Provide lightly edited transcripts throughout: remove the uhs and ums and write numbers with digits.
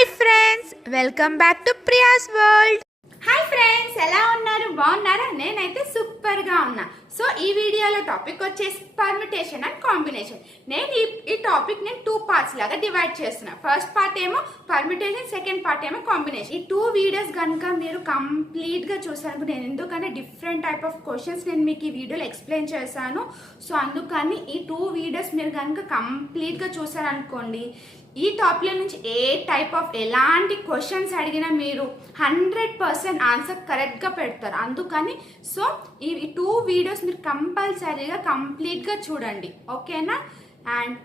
Hi friends, welcome back to Priya's world. Hi friends, ఎలా ఉన్నారు? బాగున్నారా? నేనైతే సూపర్గా ఉన్నా. సో ఈ వీడియోలో టాపిక్ వచ్చేసి పర్మిటేషన్ అండ్ కాంబినేషన్. నేను ఈ టాపిక్ నేను 2 పార్ట్స్ లాగా డివైడ్ చేస్తున్నా. ఫస్ట్ పార్ట్ ఏమో పర్మిటేషన్, సెకండ్ పార్ట్ ఏమో కాంబినేషన్. ఈ 2 వీడియోస్ కనుక మీరు కంప్లీట్గా చూసాను, నేను ఎందుకంటే డిఫరెంట్ టైప్ ఆఫ్ క్వశ్చన్స్ నేను మీకు ఈ వీడియోలో ఎక్స్ప్లెయిన్ చేశాను. సో అందుకని ఈ 2 వీడియోస్ మీరు కనుక కంప్లీట్గా చూసారనుకోండి, ఈ టాపిక్ నుంచి ఏ టైప్ ఆఫ్ ఎలాంటి క్వశ్చన్స్ అడిగినా మీరు 100% ఆన్సర్ కరెక్ట్గా పెడతారు. అందుకని సో ఈ 2 వీడియోస్ మీరు కంపల్సరీగా కంప్లీట్గా చూడండి, ఓకేనా? అండ్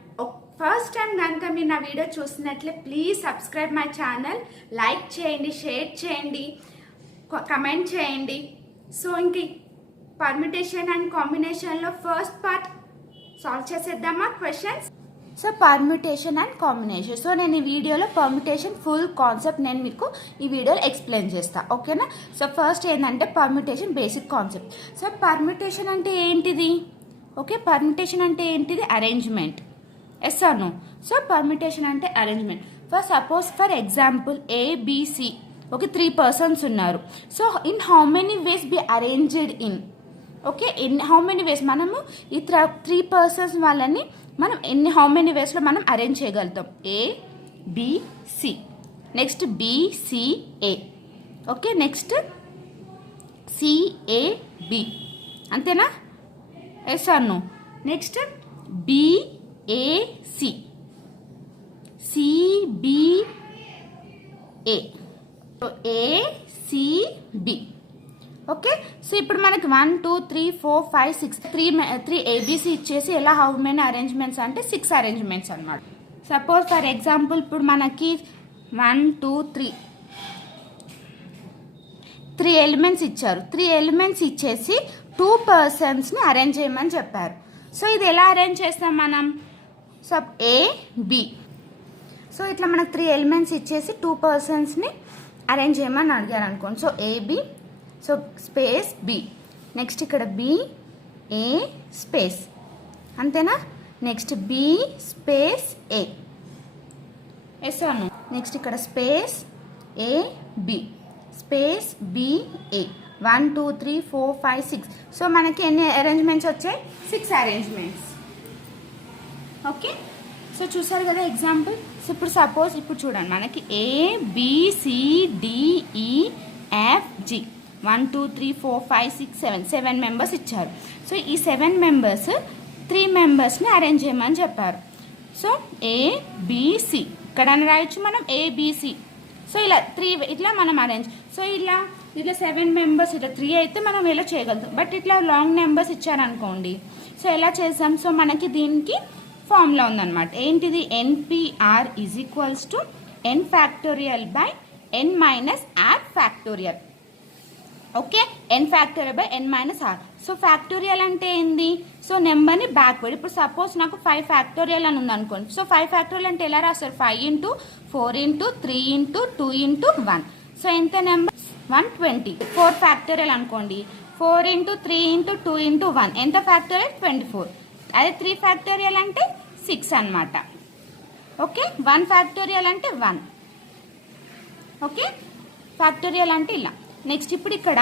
ఫస్ట్ టైం కనుక మీరు నా వీడియో చూసినట్లే please subscribe my channel, like చేయండి, షేర్ చేయండి, కమెంట్ చేయండి. సో ఇంక పర్మిటేషన్ అండ్ కాంబినేషన్లో ఫస్ట్ పార్ట్ సాల్వ్ చేసేద్దామా questions? So permutation and combination. So నేను ఈ వీడియోలో పర్మిటేషన్ ఫుల్ కాన్సెప్ట్ నేను మీకు ఈ వీడియోలో ఎక్స్ప్లెయిన్ చేస్తాను, ఓకేనా? సో ఫస్ట్ ఏంటంటే permutation basic concept. So permutation అంటే ఏంటిది? ఓకే, పర్మిటేషన్ అంటే ఏంటిది? Arrangement. Yes or no? So permutation అంటే arrangement. Suppose for example A B C, okay, 3 persons ఉన్నారు. So in how many ways be arranged in, okay, in how many ways మనము ఈ 3 persons వాళ్ళని మనం హౌ మెనీ వేస్లో మనం arrange చేయగలుగుతాం? A B C, next B C A, okay, next C A B, అంతేనా? Yes or no? Next B A C, C B A, A C B, okay. So ఇప్పుడు మనకి 1 2 3 4 5 6 3 ABC ఇచ్చేసి ఎలా హౌ మెనీ అరేంజ్మెంట్స్ అంటే 6 అరేంజ్మెంట్స్ అనమాట. సపోజ్ ఫర్ ఎగ్జాంపుల్ ఇప్పుడు మనకి 1 2 3 ఎలిమెంట్స్ ఇచ్చారు. 3 ఎలిమెంట్స్ ఇచ్చేసి 2 personsని అరేంజ్ చేయమని చెప్పారు. సో ఇది ఎలా అరేంజ్ చేస్తాం మనం? A B. సో ఇట్లా మనకు 3 ఎలిమెంట్స్ ఇచ్చేసి 2 personsని అరేంజ్ చేయమని అడిగారు అనుకోండి. So A B, so space B, next ఇక్కడ బి ఏ స్పేస్, అంతేనా? Next B space A, yes or no? Next ఇక్కడ space A B space B A. 1 2 3 4 5 6. So మనకి ఎన్ని అరేంజ్మెంట్స్ వచ్చాయి? 6 అరేంజ్మెంట్స్, ఓకే. సో చూసారు కదా ఎగ్జాంపుల్. సో ఇప్పుడు సపోజ్ ఇప్పుడు చూడండి, మనకి ABCDEFG 1 2 3 4 5 6 7 మెంబర్స్ ఇచ్చారు. సో ఈ 7 మెంబర్స్ 3 మెంబర్స్ని అరేంజ్ చేయమని చెప్పారు. సో ఏబిసి ఇక్కడ రాయొచ్చు మనం ఏబిసి. సో ఇలా 3 ఇట్లా మనం అరేంజ్. సో ఇట్లా 7 మెంబర్స్ ఇట్లా 3 అయితే మనం ఇలా చేయగలుగుతాం. బట్ ఇట్లా లాంగ్ నెంబర్స్ ఇచ్చారనుకోండి, సో ఎలా చేసాం? సో మనకి దీనికి ఫార్ములా ఉందన్నమాట. ఏంటిది? NPR is equals to n factorial by n minus r factorial, okay. n factorial by n minus r. So factorial అంటే ఏంది? సో నెంబర్ని బ్యాక్వర్డ్. ఇప్పుడు సపోజ్ నాకు 5 ఫ్యాక్టోరియల్ అని ఉంది అనుకోండి. సో 5 ఫ్యాక్టోరియల్ అంటే ఎలా రాస్తారు? 5 into 4 into 3 into 2 into 1. So ఎంత నెంబర్? 120. 4 ఫ్యాక్టోరియల్ అనుకోండి. 4 ఇంటూ 3 ఇంటూ 2 ఇంటూ 1 ఎంత ఫ్యాక్టోరియల్? 24. అదే 3 ఫ్యాక్టోరియల్ అంటే 6 అనమాట, ఓకే. 1 ఫ్యాక్టోరియల్ అంటే 1, ఓకే. ఫ్యాక్టోరియల్ అంటే ఇలా. నెక్స్ట్ ఇప్పుడు ఇక్కడ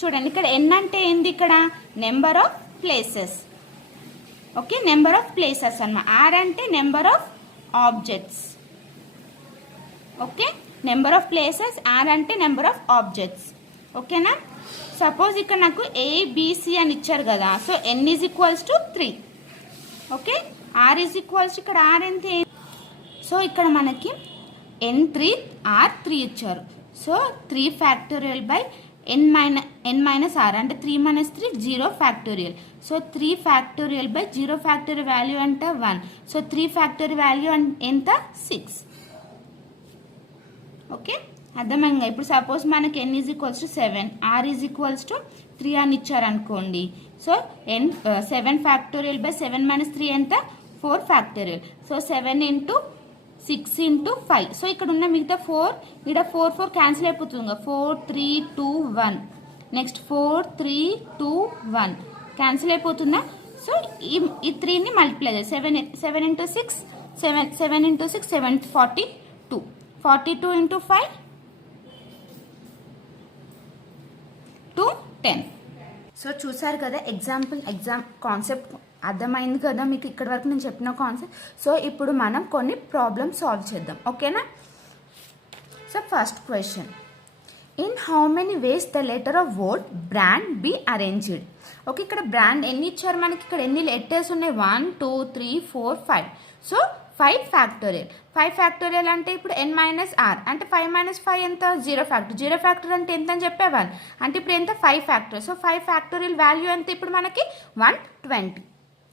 చూడండి, ఇక్కడ n అంటే ఏంది? ఇక్కడ number of places, okay, number of places అన్నమాట. r అంటే number of objects, okay. Number of places, r అంటే నెంబర్ ఆఫ్ ఆబ్జెక్ట్స్, ఓకేనా? సపోజ్ ఇక్కడ నాకు ఏబిసి అని ఇచ్చారు కదా. So n is equals to 3, okay. r is equals ఇక్కడ r ఎంత? సో ఇక్కడ మనకి n3 r3 ఇచ్చారు. So 3 factorial by n minus r అంటే 3 minus 3 0 factorial. So 3 factorial by 0 factorial value అంటే 1. సో 3 ఫ్యాక్టోరియల్ వాల్యూ ఎంత? 6, ఓకే. అర్థమైందా? ఇప్పుడు సపోజ్ మనకి n is equals to 7, r is equals to 3 అని ఇచ్చారనుకోండి. సో 7 ఫ్యాక్టోరియల్ బై 7 మైనస్ 3 ఎంత? 4 factorial. So 7 into 6 into 5. So ఇక్కడ ఉన్న మిగతా 4 ఇక్కడ 4 4 క్యాన్సిల్ అయిపోతుంది. 4 3 2 1, నెక్స్ట్ 4 3 2 1 క్యాన్సిల్ అయిపోతుందా? సో ఈ 3ని మల్టిప్లై చేయాలి. 7 into 6 7 into 6 7 42 42 into 5 to 10. So చూసారు కదా ఎగ్జామ్ కాన్సెప్ట్ అర్థమైంది కదా మీకు ఇక్కడి వరకు నేను చెప్పిన కాన్సెప్ట్. సో ఇప్పుడు మనం కొన్ని ప్రాబ్లమ్స్ సాల్వ్ చేద్దాం, ఓకేనా. So first question, in how many ways the letter of word brand be arranged. Okay, ఇక్కడ బ్రాండ్ ఎన్ని ఇచ్చారు మనకి, ఇక్కడ ఎన్ని లెటర్స్ ఉన్నాయి, 1 2 3 4 5. So 5 factorial. 5 ఫ్యాక్టోరియల్ అంటే ఇప్పుడు n-r అంటే 5 - 5 ఎంత, 0 ఫ్యాక్టర్. 0 ఫ్యాక్టర్ అంటే ఎంత అని చెప్పేవాళ్ళు, అంటే ఇప్పుడు ఎంత 5 ఫ్యాక్టోరియల్. సో 5 ఫ్యాక్టోరియల్ వాల్యూ ఎంత ఇప్పుడు మనకి 120,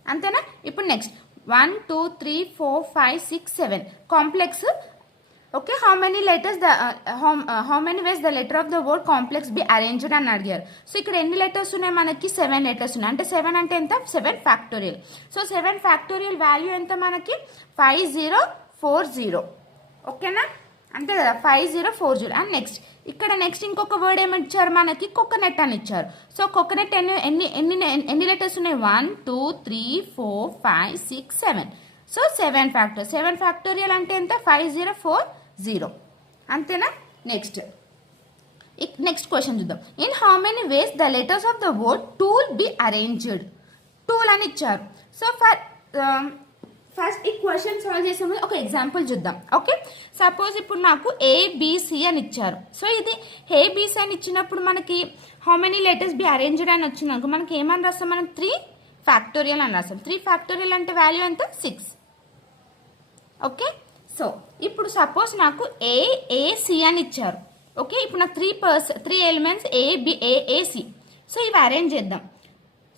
అంతేనా. ఇప్పుడు next 1 2 3 4 5 6 7 complex. Okay, how many letters how many ways the letter of the word complex be arranged అని అడిగారు. సో ఇక్కడ ఎన్ని లెటర్స్ ఉన్నాయి మనకి, 7 లెటర్స్ ఉన్నాయి. అంటే 7 అంటే ఎంత, 7 ఫ్యాక్టోరియల్. సో 7 ఫ్యాక్టోరియల్ వాల్యూ ఎంత మనకి 5040, ఓకేనా, అంతే కదా, 5040. అండ్ నెక్స్ట్ ఇంకొక వర్డ్ ఏమి ఇచ్చారు మనకి, కోకోనట్ అని ఇచ్చారు. సో కోకోనట్ ఎన్ని లెటర్స్ ఉన్నాయి, 1 2 3 4 5 6 7. సో 7 ఫ్యాక్టోరియల్ అంటే ఎంత, 5040, అంతేనా. నెక్స్ట్ క్వశ్చన్ చూద్దాం. In how many ways the letters of the word tool be arranged. Tool అని ఇచ్చారు. సో ఫస్ట్ ఈ క్వశ్చన్ సాల్వ్ చేసే ముందు ఒక ఎగ్జాంపుల్ చూద్దాం. ఓకే, సపోజ్ ఇప్పుడు నాకు ఏబిసి అని ఇచ్చారు. సో ఇది ఏబిసి అని ఇచ్చినప్పుడు మనకి how many letters be arranged అని వచ్చినాక మనకి ఏమని రాస్తాం, మనం 3 ఫ్యాక్టోరియల్ అని రాస్తాం. 3 ఫ్యాక్టోరియల్ అంటే వాల్యూ ఎంత, 6. ఓకే, సో ఇప్పుడు సపోజ్ నాకు ఏఏసి అని ఇచ్చారు. ఓకే, ఇప్పుడు నాకు 3 ఎలిమెంట్స్ ఏసి. సో ఇవి అరేంజ్ చేద్దాం.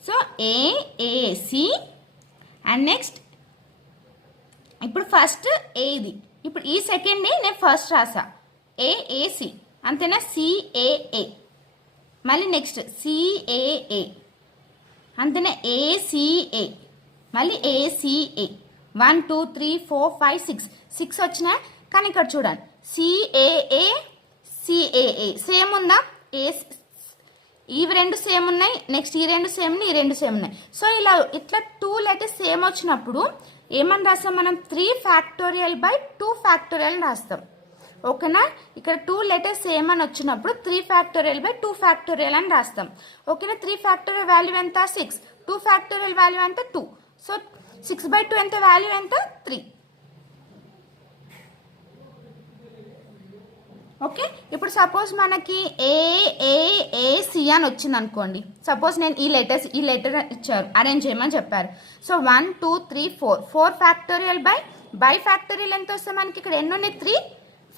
సో ఏఏసి అండ్ నెక్స్ట్ ఇప్పుడు ఫస్ట్ ఏది, ఇప్పుడు ఈ సెకండ్ని నేను ఫస్ట్ రాసా ఏఏసి, అంతేనా. సిఏఏ, మళ్ళీ నెక్స్ట్ సిఏఏ, అంతేనా. ఏసిఏ, మళ్ళీ ఏసిఏ. 1 2 3 4 5 6 వచ్చినాయి. కానీ ఇక్కడ చూడండి, సిఏఏ సిఏఏ సేమ్ ఉందా, ఇవి 2 సేమ్ ఉన్నాయి, నెక్స్ట్ ఈ 2 సేమ్ ఉన్నాయి, ఈ 2 సేమ్ ఉన్నాయి. సో ఇట్లా 2 లెటర్స్ సేమ్ వచ్చినప్పుడు ఏమని రాస్తాం మనం, 3 ఫ్యాక్టోరియల్ బై 2 ఫ్యాక్టోరియల్ రాస్తాం, ఓకేనా. ఇక్కడ 2 లెటర్స్ సేమ్ అని వచ్చినప్పుడు 3 ఫ్యాక్టోరియల్ బై 2 ఫ్యాక్టోరియల్ అని రాస్తాం, ఓకేనా. 3 ఫ్యాక్టోరియల్ వాల్యూ ఎంత, 6. 2 ఫ్యాక్టోరియల్ వాల్యూ ఎంత, 2. సో 6/2 ఎంత, వాల్యూ ఎంత, 3. ఓకే, ఇప్పుడు సపోజ్ మనకి ఏఏసి అని వచ్చింది అనుకోండి. సపోజ్ నేను ఈ లెటర్ ఇచ్చారు, అరేంజ్ చేయమని చెప్పారు. సో 1 2 3 4 ఫ్యాక్టోరియల్ బై ఫ్యాక్టోరియల్ ఎంత వస్తే మనకి ఇక్కడ ఎన్ని ఉన్నాయి, 3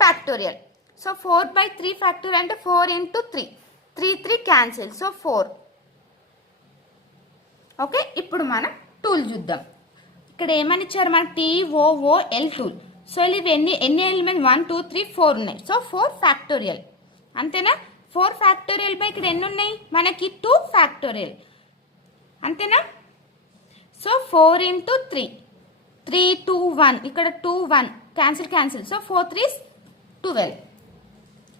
ఫ్యాక్టోరియల్. సో 4/3 ఫ్యాక్టోరియల్ అంటే 4 into 3, 3 క్యాన్సిల్, సో 4. ఓకే, ఇప్పుడు మనం టూల్ చూద్దాం. ఇక్కడ ఏమని ఇచ్చారు మనకి, TOOL టూల్. సో ఇవి ఎన్ని ఎలిమెంట్, 1 2 3 4 ఉన్నాయి. సో 4 ఫ్యాక్టోరియల్, అంతేనా. 4 ఫ్యాక్టోరియల్ బై ఇక్కడ ఎన్ని ఉన్నాయి మనకి, 2 ఫ్యాక్టోరియల్, అంతేనా. సో 4 into 3, 3 2 1, ఇక్కడ 2 1 క్యాన్సిల్. సో 4 3s 12,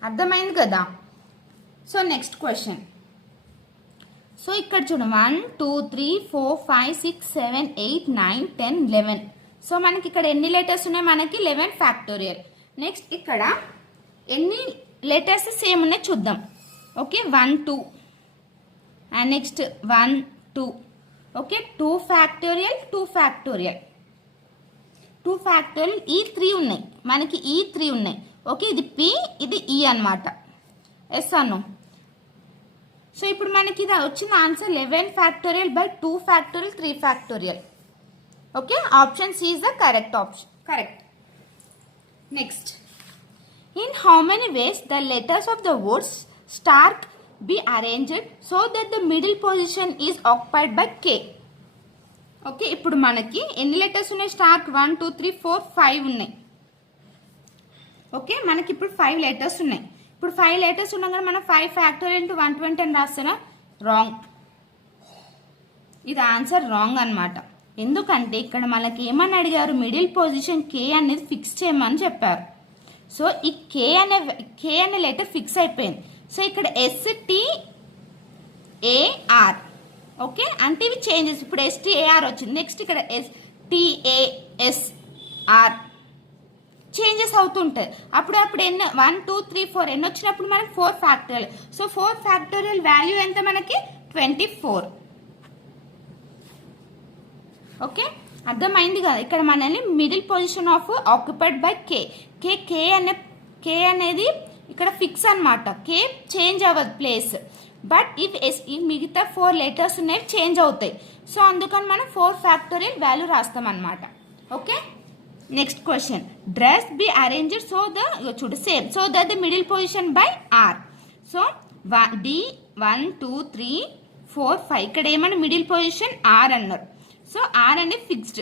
అర్థమైంది కదా. So next question. సో ఇక్కడ చూడండి, 1 2 3 4 5 6 7 8 9 10 11. సో మనకి ఇక్కడ ఎన్ని లెటర్స్ ఉన్నాయి మనకి, 11 ఫ్యాక్టోరియల్. నెక్స్ట్ ఇక్కడ ఎన్ని లెటర్స్ సేమ్ ఉన్నాయి చూద్దాం. Okay, 1 2 and next 1 2. Okay, 2 factorial 2 factorial, 2 factorial. ఈ 3 ఉన్నాయి మనకి, ఈ 3 ఉన్నాయి. ఓకే, ఇది పి, ఇది ఈ అనమాట. ఎస్ అను. సో ఇప్పుడు మనకి ఇది వచ్చిన answer 11 factorial by 2 factorial 3 factorial. Okay, option C is the correct option, correct. Next, in how many ways the letters of the words stark be arranged so that the middle position is occupied by K. Okay, ఇప్పుడు మనకి ఎన్ని letters ఉన్నాయి, Stark 1 2 3 4 5 ఉన్నాయి. Okay, మనకి ఇప్పుడు 5 letters ఉన్నాయి. ఇప్పుడు 5 letters ఉండగా మనం 5 ఫ్యాక్టోరియల్ into 120 అని రాస్తారా, రాంగ్. ఇది ఆన్సర్ రాంగ్ అనమాట. ఎందుకంటే ఇక్కడ మనకి ఏమని అడిగారు, మిడిల్ పొజిషన్ కే అనేది ఫిక్స్ చేయమని చెప్పారు. సో ఈ కే అనే లెటర్ ఫిక్స్ అయిపోయింది. సో ఇక్కడ STAR. ఓకే, అంటే ఇవి చేంజెస్. ఇప్పుడు STAR వచ్చింది, నెక్స్ట్ ఇక్కడ STASR. చేంజెస్ అవుతుంటాయి. అప్పుడు ఎన్ని 1 2 3 4 ఎన్ని వచ్చినప్పుడు మనకి 4 ఫ్యాక్టోరియల్. సో 4 ఫ్యాక్టోరియల్ వాల్యూ ఎంత మనకి 24. ఓకే, అర్థమైంది కదా. ఇక్కడ మనల్ని middle position of occupied by K అనేది ఇక్కడ ఫిక్స్ అనమాట. కే చేంజ్ అవ్వదు ప్లేస్. బట్ ఈ మిగతా 4 లెటర్స్ ఉన్నాయి చేంజ్ అవుతాయి. సో అందుకని మనం 4 ఫ్యాక్టోరియల్ వాల్యూ రాస్తాం అనమాట. Okay, next question. Dress be arranged చూడు same so that the middle position by R. So the 1 2 3 4 5 ఇక్కడ ఏమన్నా మిడిల్ పొజిషన్ ఆర్ అన్నారు. సో ఆర్ అనేది ఫిక్స్డ్.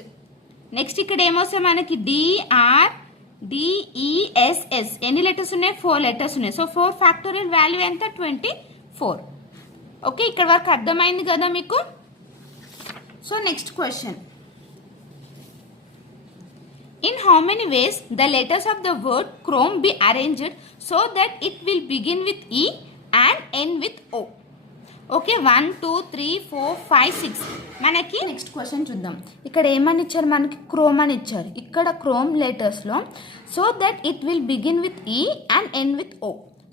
నెక్స్ట్ ఇక్కడ ఏమొస్తాయి మనకి డిఆర్ డిఈఎస్ఎస్ ఎన్ని లెటర్స్ ఉన్నాయి 4 లెటర్స్ ఉన్నాయి. సో 4 ఫ్యాక్టోరియల్ వాల్యూ ఎంత 24. ఓకే, ఇక్కడ వరకు అర్థమైంది కదా మీకు. So next question. In how many ways the letters of the word Chrome be arranged so that it will begin with E and end with O? Okay, 1 2 3 4 5 6 మనకి next question చూద్దాం. ఇక్కడ ఏమని ఇచ్చారు మనకి క్రోమ్ అని ఇచ్చారు. ఇక్కడ క్రోమ్ లెటర్స్లో so that it will begin with E and end with O.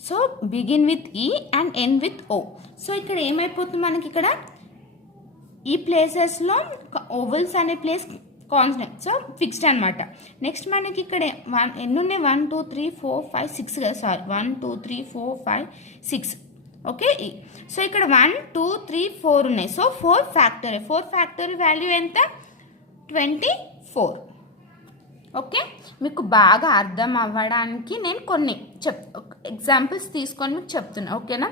So begin with E and end with O. సో ఇక్కడ ఏమైపోతుంది మనకి ఇక్కడ ఈ ప్లేసెస్లో ఓవల్స్ అనే ప్లేస్ కాన్స్టెంట్ సో ఫిక్స్డ్ అనమాట. నెక్స్ట్ మనకి ఇక్కడ ఎన్ని ఉన్నాయి 1 2 3 4 5 6 కదా. సారీ 1 2 3 4 5 6. ఓకే, సో ఇక్కడ 1 2 3 4 ఉన్నాయి. సో 4 ఫ్యాక్టరీ వాల్యూ ఎంత 24. ఓకే, మీకు బాగా అర్థం అవ్వడానికి నేను కొన్ని ఎగ్జాంపుల్స్ తీసుకొని మీకు చెప్తున్నా. ఓకేనా,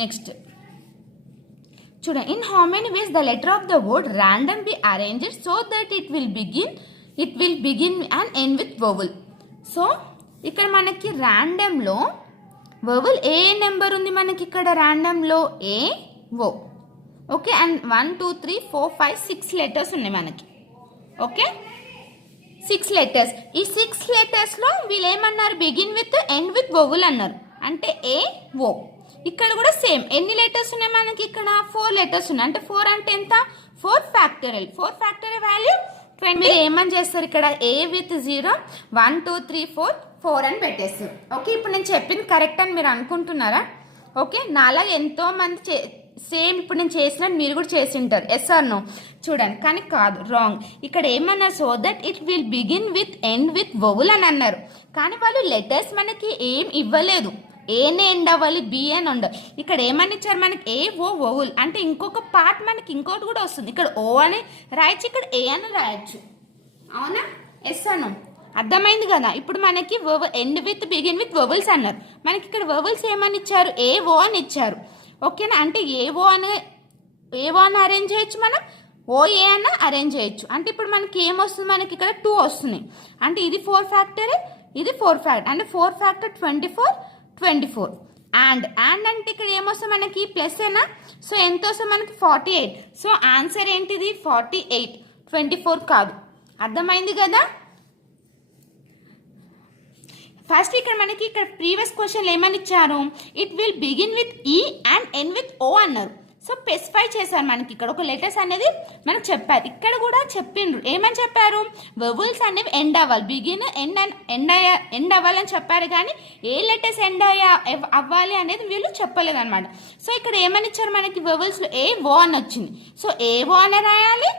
నెక్స్ట్ చూడండి. In how many ways the letter of the word random B arranged so that it will begin and end with vowel. So ఇక్కడ మనకి ర్యాండమ్లో వోవెల్ ఏ నెంబర్ ఉంది మనకి ఇక్కడ ర్యాండమ్లో ఏ ఓ. ఓకే, అండ్ 1 2 3 4 5 6 లెటర్స్ ఉన్నాయి మనకి. Okay, 6 letters. ఈ 6 లెటర్స్లో వీళ్ళు ఏమన్నారు begin with end with vowel అన్నారు. అంటే ఏ ఓ. ఇక్కడ కూడా సేమ్ ఎన్ని లెటర్స్ ఉన్నాయి మనకి ఇక్కడ 4 లెటర్స్ ఉన్నాయి. అంటే 4 అంటే ఎంత 4 ఫ్యాక్టోరియల్ వాల్యూ 20. మీరు ఏమని చేస్తారు ఇక్కడ ఏ విత్ 0 1 2 3 4 అని పెట్టేస్తారు. ఓకే, ఇప్పుడు నేను చెప్పింది కరెక్ట్ అని మీరు అనుకుంటున్నారా? ఓకే, నాలా ఎంతో మంది సేమ్ ఇప్పుడు నేను చేసిన మీరు కూడా చేసి ఉంటారు. ఎస్ ఆర్ నో చూడండి. కానీ కాదు, రాంగ్. ఇక్కడ ఏమన్నారు so that it will begin with end with vowel అని అన్నారు. కానీ వాళ్ళు లెటర్స్ మనకి ఏం ఇవ్వలేదు. ఏనే ఎండ్ అవ్వాలి బి అని ఉండవు. ఇక్కడ ఏమని ఇచ్చారు మనకి ఏ ఓ వోవెల్. అంటే ఇంకొక పార్ట్ మనకి ఇంకోటి కూడా వస్తుంది. ఇక్కడ ఓ అని రాయొచ్చు, ఇక్కడ ఏ అని రాయొచ్చు. అవునా? ఎస్ అను అర్థమైంది కదా. ఇప్పుడు మనకి end with begin with vowels అన్నారు. మనకి ఇక్కడ వోవెల్స్ ఏమని ఇచ్చారు ఏ ఓ అని ఇచ్చారు. ఓకేనా, అంటే ఏ ఓ అని అరేంజ్ చేయొచ్చు, మనం ఓఏ అన్న అరేంజ్ చేయొచ్చు. అంటే ఇప్పుడు మనకి ఏమొస్తుంది మనకి ఇక్కడ 2 వస్తున్నాయి. అంటే ఇది 4 ఫ్యాక్టర్ ఇది 4 ఫ్యాక్టర్ అంటే 4 ఫ్యాక్టర్ 24 అండ్ అంటే ఇక్కడ ఏమొస్తుంది మనకి ప్లస్ ఏనా. సో ఎంత వస్తుంది మనకి 48. సో ఆన్సర్ ఏంటిది 48 24 కాదు. అర్థమైంది కదా. ఫస్ట్ ఇక్కడ మనకి ఇక్కడ ప్రీవియస్ క్వశ్చన్ ఏమని ఇచ్చారు it will begin with E and end with ఓ అన్నారు. సో స్పెసిఫై చేశారు మనకి ఇక్కడ ఒక లెటర్స్ అనేది మనకు చెప్పారు. ఇక్కడ కూడా చెప్పిండ్రు ఏమని చెప్పారు వోవెల్స్ అనేవి ఎండ్ అవ్వాలి, బిగిన్ ఎండ్ అవ్వాలని చెప్పారు. కానీ ఏ లెటర్స్ ఎండ్ అవ్వాలి అనేది వీళ్ళు చెప్పలేదు అనమాట. సో ఇక్కడ ఏమని ఇచ్చారు మనకి వోవెల్స్లో ఏ ఓ అని వచ్చింది. సో ఏ ఓ అని రాయాలి,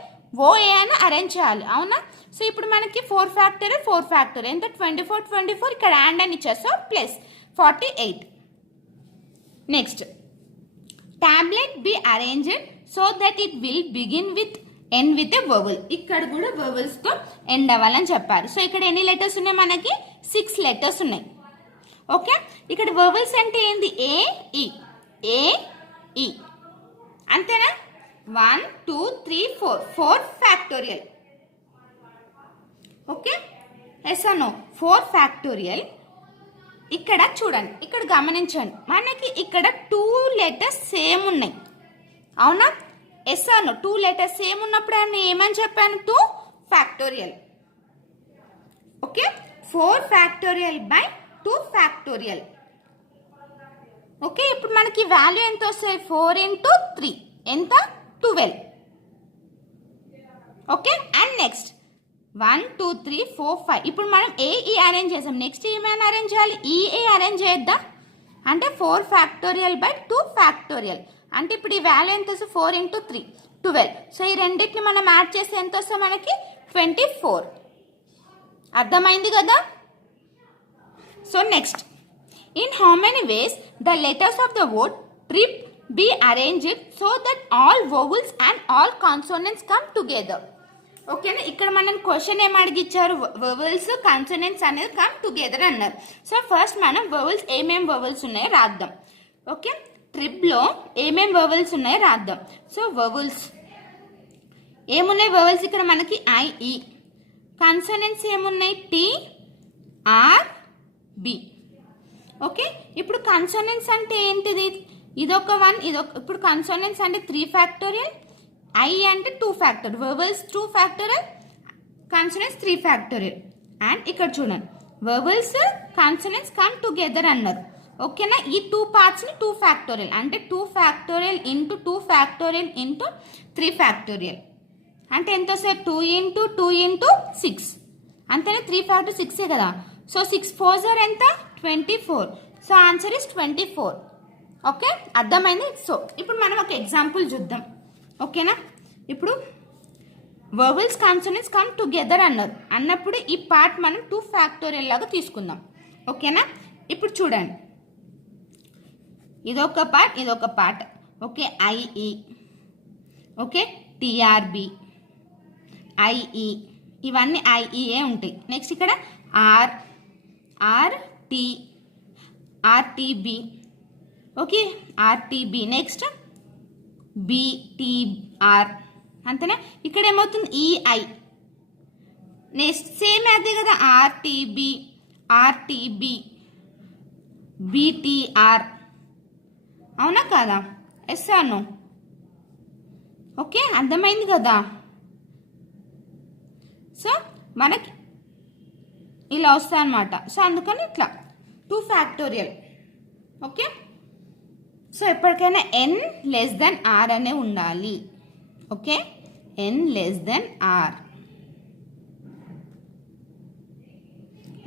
ఓ ఏ అని అరేంజ్ చేయాలి. అవునా. సో ఇప్పుడు మనకి 4 ఫ్యాక్టర్ ఎంత 24 ఇక్కడ అండ్ అని ఇచ్చారు. So plus 48. Next tablet B arranged so that it will begin with end with a vowel. ఇక్కడ కూడా వోవెల్స్తో ఎండ్ అవ్వాలని చెప్పారు. సో ఇక్కడ ఎన్ని లెటర్స్ ఉన్నాయి మనకి 6 లెటర్స్ ఉన్నాయి. ఓకే, ఇక్కడ వోవెల్స్ అంటే ఏంది ఏ అంతేనా. 1 2 3 4 factorial. Okay, yes no 4 factorial. ఇక్కడ చూడండి, ఇక్కడ గమనించండి మనకి ఇక్కడ 2 లెటర్స్ సేమ్ ఉన్నాయి. అవునా. Yes or no 2 letters same ఉన్నప్పుడు నేను ఏమని చెప్పాను 2 factorial. Okay, 4 factorial by 2 factorial. Okay, ఇప్పుడు మనకి వాల్యూ ఎంత వస్తాయి 4 into 3 ఎంత 12. Okay, and next 1 2 3 4 5. ఇప్పుడు మనం ఏఈ అరేంజ్ చేసాం. నెక్స్ట్ ఏమైనా అరేంజ్ చేయాలి, ఈఏ అరేంజ్ చేద్దాం. అంటే 4 ఫ్యాక్టోరియల్ బై 2 ఫ్యాక్టోరియల్. అంటే ఇప్పుడు ఈ వాల్యూ ఎంత వస్తుంది, 4 ఇంటూ 3 12. సో ఈ రెండింటిని మనం యాడ్ చేస్తే ఎంత వస్తుంది మనకి 24. అర్థమైంది కదా. So next, in how many ways the letters of the word trip be arranged so that all vowels and all consonants come together. ఓకేనా. ఇక్కడ మనం క్వశ్చన్ ఏం అడిగిచ్చారు, వవెల్స్ కాన్సోనెంట్స్ అనేది కమ్ టుగెదర్ అన్నారు. సో ఫస్ట్ మనం వవెల్స్ ఏమేం vowels ఉన్నాయో రాద్దాం. ఓకే, ట్రిప్లో ఏమేం వవెల్స్ ఉన్నాయో రాద్దాం. సో వవెల్స్ ఏమున్నాయి, వవెల్స్ ఇక్కడ మనకి ఐఈ. కాన్సోనెంట్స్ ఏమున్నాయి, టి ఆర్ బి. ఓకే, ఇప్పుడు కాన్సోనెంట్స్ అంటే ఏంటిది, ఇదొక 1 ఇదొక. ఇప్పుడు కన్సోనెంట్స్ అంటే 3 ఫ్యాక్టోరియల్, ఐ అంటే 2 factorial, vowels 2 factorial, consonants 3 factorial. And ఇక్కడ చూడండి, వవెల్స్ కన్సోనెంట్స్ కమ్ టుగెదర్ అన్నారు. ఓకేనా. ఈ 2 పార్ట్స్ని 2 ఫ్యాక్టోరియల్ అంటే 2 factorial into 2 factorial into 3 factorial అంటే ఎంత వస్తుంది, 2 ఇంటూ 2 ఇంటూ 6. అంతేనే 3 ఫ్యాక్టర్ 6 కదా. సో 6 4 ఎంత 24. So answer is 24. ఓకే, అర్థమైంది. సో ఇప్పుడు మనం ఒక ఎగ్జాంపుల్ చూద్దాం. ఓకేనా. ఇప్పుడు వవెల్స్ కాన్సోనెంట్స్ కమ్ టుగెదర్ అన్నప్పుడు ఈ పార్ట్ మనం 2 ఫ్యాక్టోరియల్ లాగా తీసుకుందాం. ఓకేనా. ఇప్పుడు చూడండి, ఇదొక పార్ట్ ఇదొక part. Okay, IE, okay, TRB, IE, ఇవన్నీ ఐఈఏ ఉంటాయి. నెక్స్ట్ ఇక్కడ R, RT, RTB, okay, RTB. Next BTR. అంతేనా. ఇక్కడ ఏమవుతుంది, ఈఐ. నెక్స్ట్ సేమ్ అదే కదా, ఆర్టీబి, ఆర్టీబి, బిటిఆర్. అవునా కాదా, ఎస్ అను. ఓకే, అర్థమైంది కదా. సో మనకి ఇలా వస్తాయి అన్నమాట. సో అందుకని ఇట్లా 2 ఫ్యాక్టోరియల్. ఓకే. సో ఎప్పటికైనా ఎన్ లెస్ దెన్ ఆర్ అనే ఉండాలి. Okay, N less than R.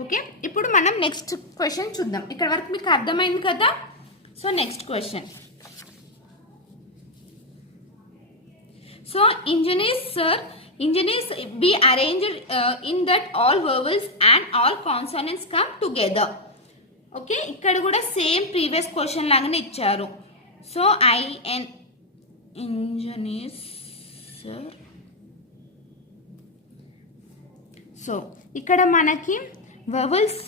Okay, ఇప్పుడు మనం నెక్స్ట్ క్వశ్చన్ చూద్దాం. ఇక్కడ వరకు మీకు అర్థమైంది కదా. So next question. So engineers be arranged in that all vowels and all consonants come together. Okay, ఇక్కడ కూడా సేమ్ ప్రీవియస్ క్వశ్చన్ లాగానే ఇచ్చారు. So engineers. సో ఇక్కడ మనకి వవెల్స్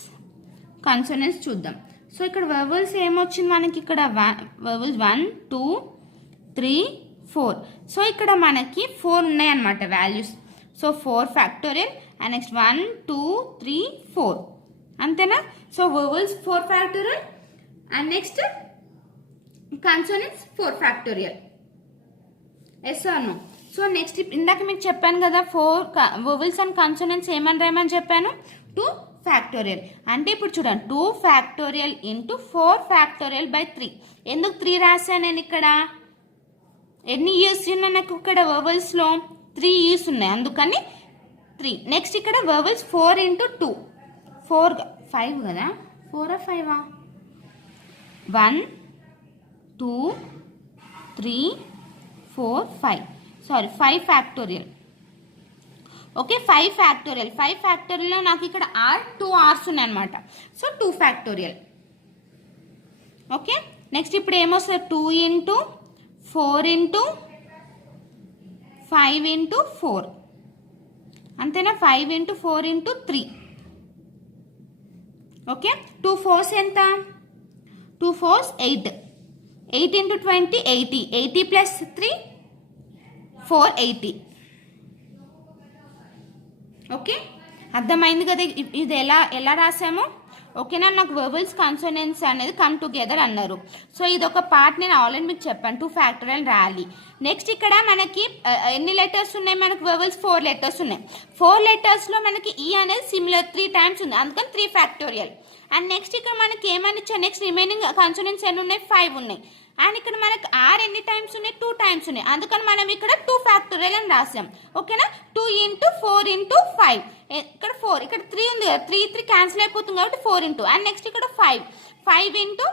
కన్సోనెంట్స్ చూద్దాం. సో ఇక్కడ వవెల్స్ ఏమొచ్చింది మనకి, ఇక్కడ వవెల్స్ 1 2 3 4. సో ఇక్కడ మనకి 4 ఉన్నాయి అన్నమాట values. So 4 factorial and next 1 2 3 4. అంతేనా. So vowels 4 factorial and next consonants 4 factorial. Yes or no. So next ఇందాక మీకు చెప్పాను కదా, 4 వవెల్స్ అండ్ కన్సోనెంట్స్ ఏమని రాయమని చెప్పాను, 2 ఫ్యాక్టోరియల్. అంటే ఇప్పుడు చూడండి, 2 ఫ్యాక్టోరియల్ ఇంటూ 4 ఫ్యాక్టోరియల్ బై 3. ఎందుకు 3 రాశాను నేను ఇక్కడ, ఎన్ని ఇయర్స్ ఉన్నాయి నాకు ఇక్కడ వవెల్స్లో, 3 ఇయర్స్ ఉన్నాయి, అందుకని 3. నెక్స్ట్ ఇక్కడ వవెల్స్ 4 ఇంటూ 2 4 5 కదా, 4 5 1 2 3 4 5 సారీ 5 ఫ్యాక్టోరియల్. Okay, 5 factorial. 5 ఫ్యాక్టోరియల్లో నాకు ఇక్కడ 2 ఆర్స్ ఉన్నాయి అనమాట. So 2 factorial. ఓకే, నెక్స్ట్ ఇప్పుడు ఏమొస్తుంది, 2 ఇంటూ 4 ఇంటూ 5 ఇంటూ 4. అంతేనా. 5 ఇంటూ 4 ఇంటూ 3. ఓకే, 2 4s ఎంత, 2 4s 8. 8 ఇంటూ 20 80. 80 ప్లస్ 3 480. ఓకే, అర్థమైంది కదా ఇది ఎలా రాసామో. ఓకేనా. నాకు వవెల్స్ కాన్సోనెంట్స్ అనేది కమ్ టుగెదర్ అన్నారు. సో ఇది ఒక పార్ట్ నేను ఆల్రెడీ మీకు చెప్పాను, 2 ఫ్యాక్టోరియల్ రాయాలి. నెక్స్ట్ ఇక్కడ మనకి ఎన్ని లెటర్స్ ఉన్నాయి, మనకి వవెల్స్ 4 లెటర్స్ ఉన్నాయి. 4 లెటర్స్లో మనకి ఈ అనేది సిమిలర్ 3 టైమ్స్ ఉంది, అందుకని 3 ఫ్యాక్టోరియల్. అండ్ నెక్స్ట్ ఇక్కడ మనకి ఏమని ఇచ్చా, నెక్స్ట్ రిమైనింగ్ కాన్సోనెంట్స్ ఎన్ని ఉన్నాయి, 5 ఉన్నాయి. అండ్ ఇక్కడ మనకు ఆర్ ఎన్ని టైమ్స్ ఉన్నాయి 2 టైమ్స్ ఉన్నాయి అందుకని మనం ఇక్కడ 2 ఫ్యాక్టోరియల్ అని రాసాం ఓకేనా 2 ఇంటూ 4 ఇంటూ 5 ఇక్కడ 4 ఇక్కడ 3 ఉంది కదా 3 క్యాన్సిల్ అయిపోతుంది కాబట్టి 4 ఇంటూ అండ్ నెక్స్ట్ ఇక్కడ 5 ఇంటూ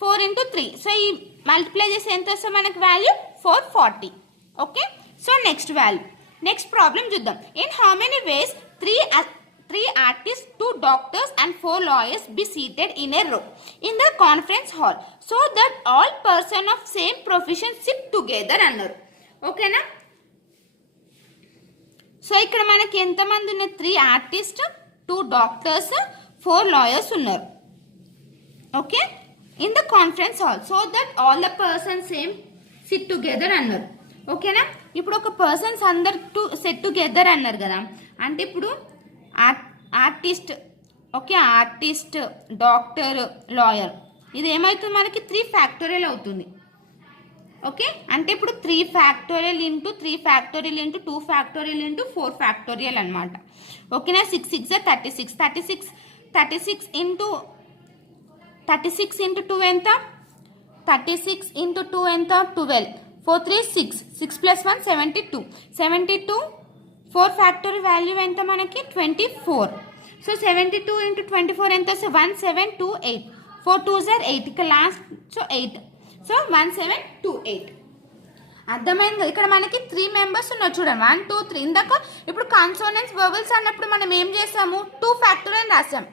4 ఇంటూ 3 సో ఈ మల్టిప్లై చేసి ఎంత వస్తే మనకి value 440 okay so next value next problem చూద్దాం in how many ways 3 artists, 2 doctors and 4 lawyers be seated in a row in the conference hall so that all persons of same profession sit together అన్నారు ఓకేనా so ఇక్కడ మనకి ఎంతమంది ఉన్నారు 3 artist 2 doctors 4 lawyers ఉన్నారు okay in the conference hall so that all the persons same SIT together అన్నారు ఓకేనా ఇప్పుడు ఒక పర్సన్స్ అందరు సెట్ టుగెదర్ అన్నారు కదా అంటే ఇప్పుడు artist okay artist doctor lawyer ఇది ఏమవుతుంది మనకి 3 ఫ్యాక్టోరియల్ అవుతుంది ఓకే అంటే ఇప్పుడు 3 factorial into 3 factorial into 2 factorial into 4 factorial అనమాట ఓకేనా 6 6 36 ఇంటూ 2 ఎంత 36 ఇంటూ 2 ఎంత 12 4 3 6 ప్లస్ 1 72 4 ఫ్యాక్టోరియల్ వాల్యూ ఎంత మనకి 24 సో 72 ఇంటూ 24 ఎంత వస్తే 1728 4 2s are 8 ఇక లాస్ట్ సో 8 సో 1728 అర్థమైంది ఇక్కడ మనకి 3 మెంబర్స్ ఉన్నారు చూడండి 1 2 3 ఇందాక ఇప్పుడు కాన్సోనెంట్స్ వర్బల్స్ అన్నప్పుడు మనం ఏం చేసాము 2 ఫ్యాక్టోరియల్ రాసాం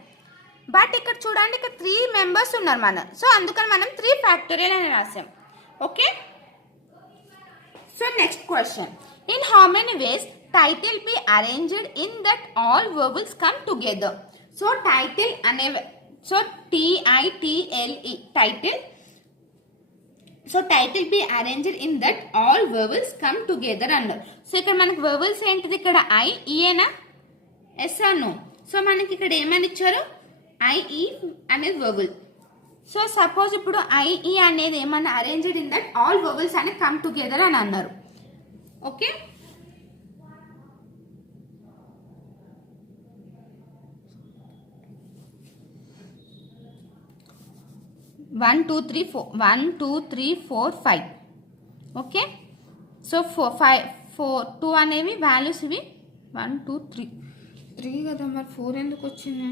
బట్ ఇక్కడ చూడండి ఇక్కడ 3 మెంబర్స్ ఉన్నారు సో అందుకని మనం 3 ఫ్యాక్టోరియల్ అని రాసాం okay so next question in how many ways title be arranged in that all vowels come together so title ane so title title so title be arranged in that all vowels come together అన్నారు so ఇక్కడ మనకి vowels ఏంటిది ఇక్కడ I E ఏనా yes or no so మనకి ఇక్కడ ఏమని ఇచ్చారు I E అనేది vowel సో సపోజ్ ఇప్పుడు I E అనేది ఏమన్నా arranged in that all vowels అని come together అని అన్నారు ఓకే 1 2 3 4 1 2 3 4 5 ఓకే సో 2 అనేవి వాల్యూస్ ఇవి 1 2 3 కదా మరి 4 ఎందుకు వచ్చింది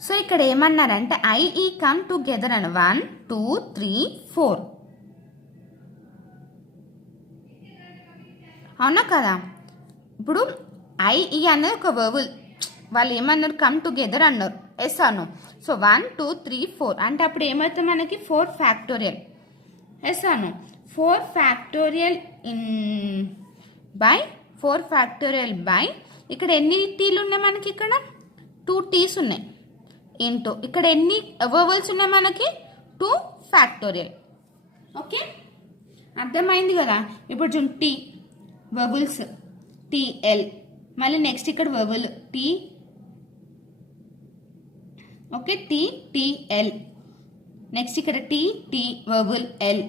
సో ఇక్కడ ఏమన్నారంటే ఐఈ కమ్ టుగెదర్ అని 1 2 3 4 అవునా కదా ఇప్పుడు ఐఈ అనేది ఒక వర్బుల్ వాళ్ళు ఏమన్నారు కమ్ టుగెదర్ అన్నారు ఎస్ అను సో 1 2 3 4 అంటే అప్పుడు ఏమవుతుంది మనకి 4 ఫ్యాక్టోరియల్ ఎస్ అను 4 factorial in by 4 factorial by ఇక్కడ ఎన్ని టీలు ఉన్నాయి మనకి ఇక్కడ 2 టీస్ ఉన్నాయి ఇంటూ ఇక్కడ ఎన్ని వర్బల్స్ ఉన్నాయి మనకి 2 ఫ్యాక్టోరియల్ ఓకే అర్థమైంది కదా ఇప్పుడు చూడండి టీ వర్బుల్స్ టీఎల్ మళ్ళీ నెక్స్ట్ ఇక్కడ వర్బుల్ టీ ఓకే టీఎల్ నెక్స్ట్ ఇక్కడ టీ వర్బుల్ ఎల్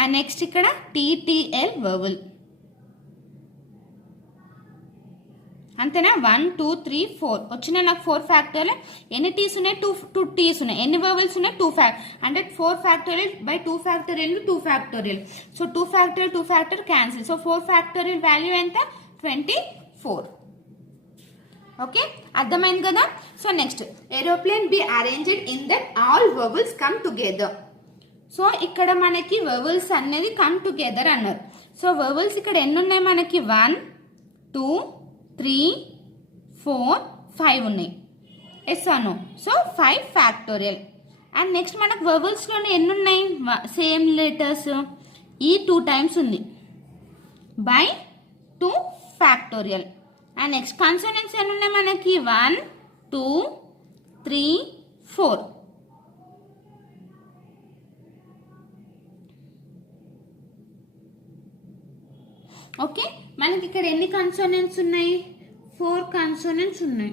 అండ్ నెక్స్ట్ ఇక్కడ టీఎల్ వర్బుల్ అంతేనా 1 2 3 4 వచ్చిన నాకు 4 ఫ్యాక్టోరియల్ ఎన్ని టీస్ ఉన్నాయి 2 టీస్ ఉన్నాయి ఎన్ని వర్బల్స్ ఉన్నాయి 2 అంటే 4 factorial by 2 factorial 2 factorial so 2 factorial cancel so 4 factorial value ఎంత 24 ఓకే అర్థమైంది కదా so next aeroplane be arranged in that all vowels come together so ఇక్కడ మనకి వర్బల్స్ అనేది కమ్ టుగెదర్ అన్నారు సో వర్బల్స్ ఇక్కడ ఎన్ని ఉన్నాయి మనకి 1 2 3 4 5 ఉన్నాయి ఎస్ అను సో 5 ఫ్యాక్టోరియల్ అండ్ నెక్స్ట్ మనకు వర్బల్స్లోనే ఎన్ని ఉన్నాయి సేమ్ లెటర్స్ ఈ 2 టైమ్స్ ఉంది by 2 factorial and next consonants ఎన్ని ఉన్నాయి మనకి 1 2 3 4 ఓకే మనకి ఇక్కడ ఎన్ని కన్సోనెంట్స్ ఉన్నాయి 4 కన్సోనెంట్స్ ఉన్నాయి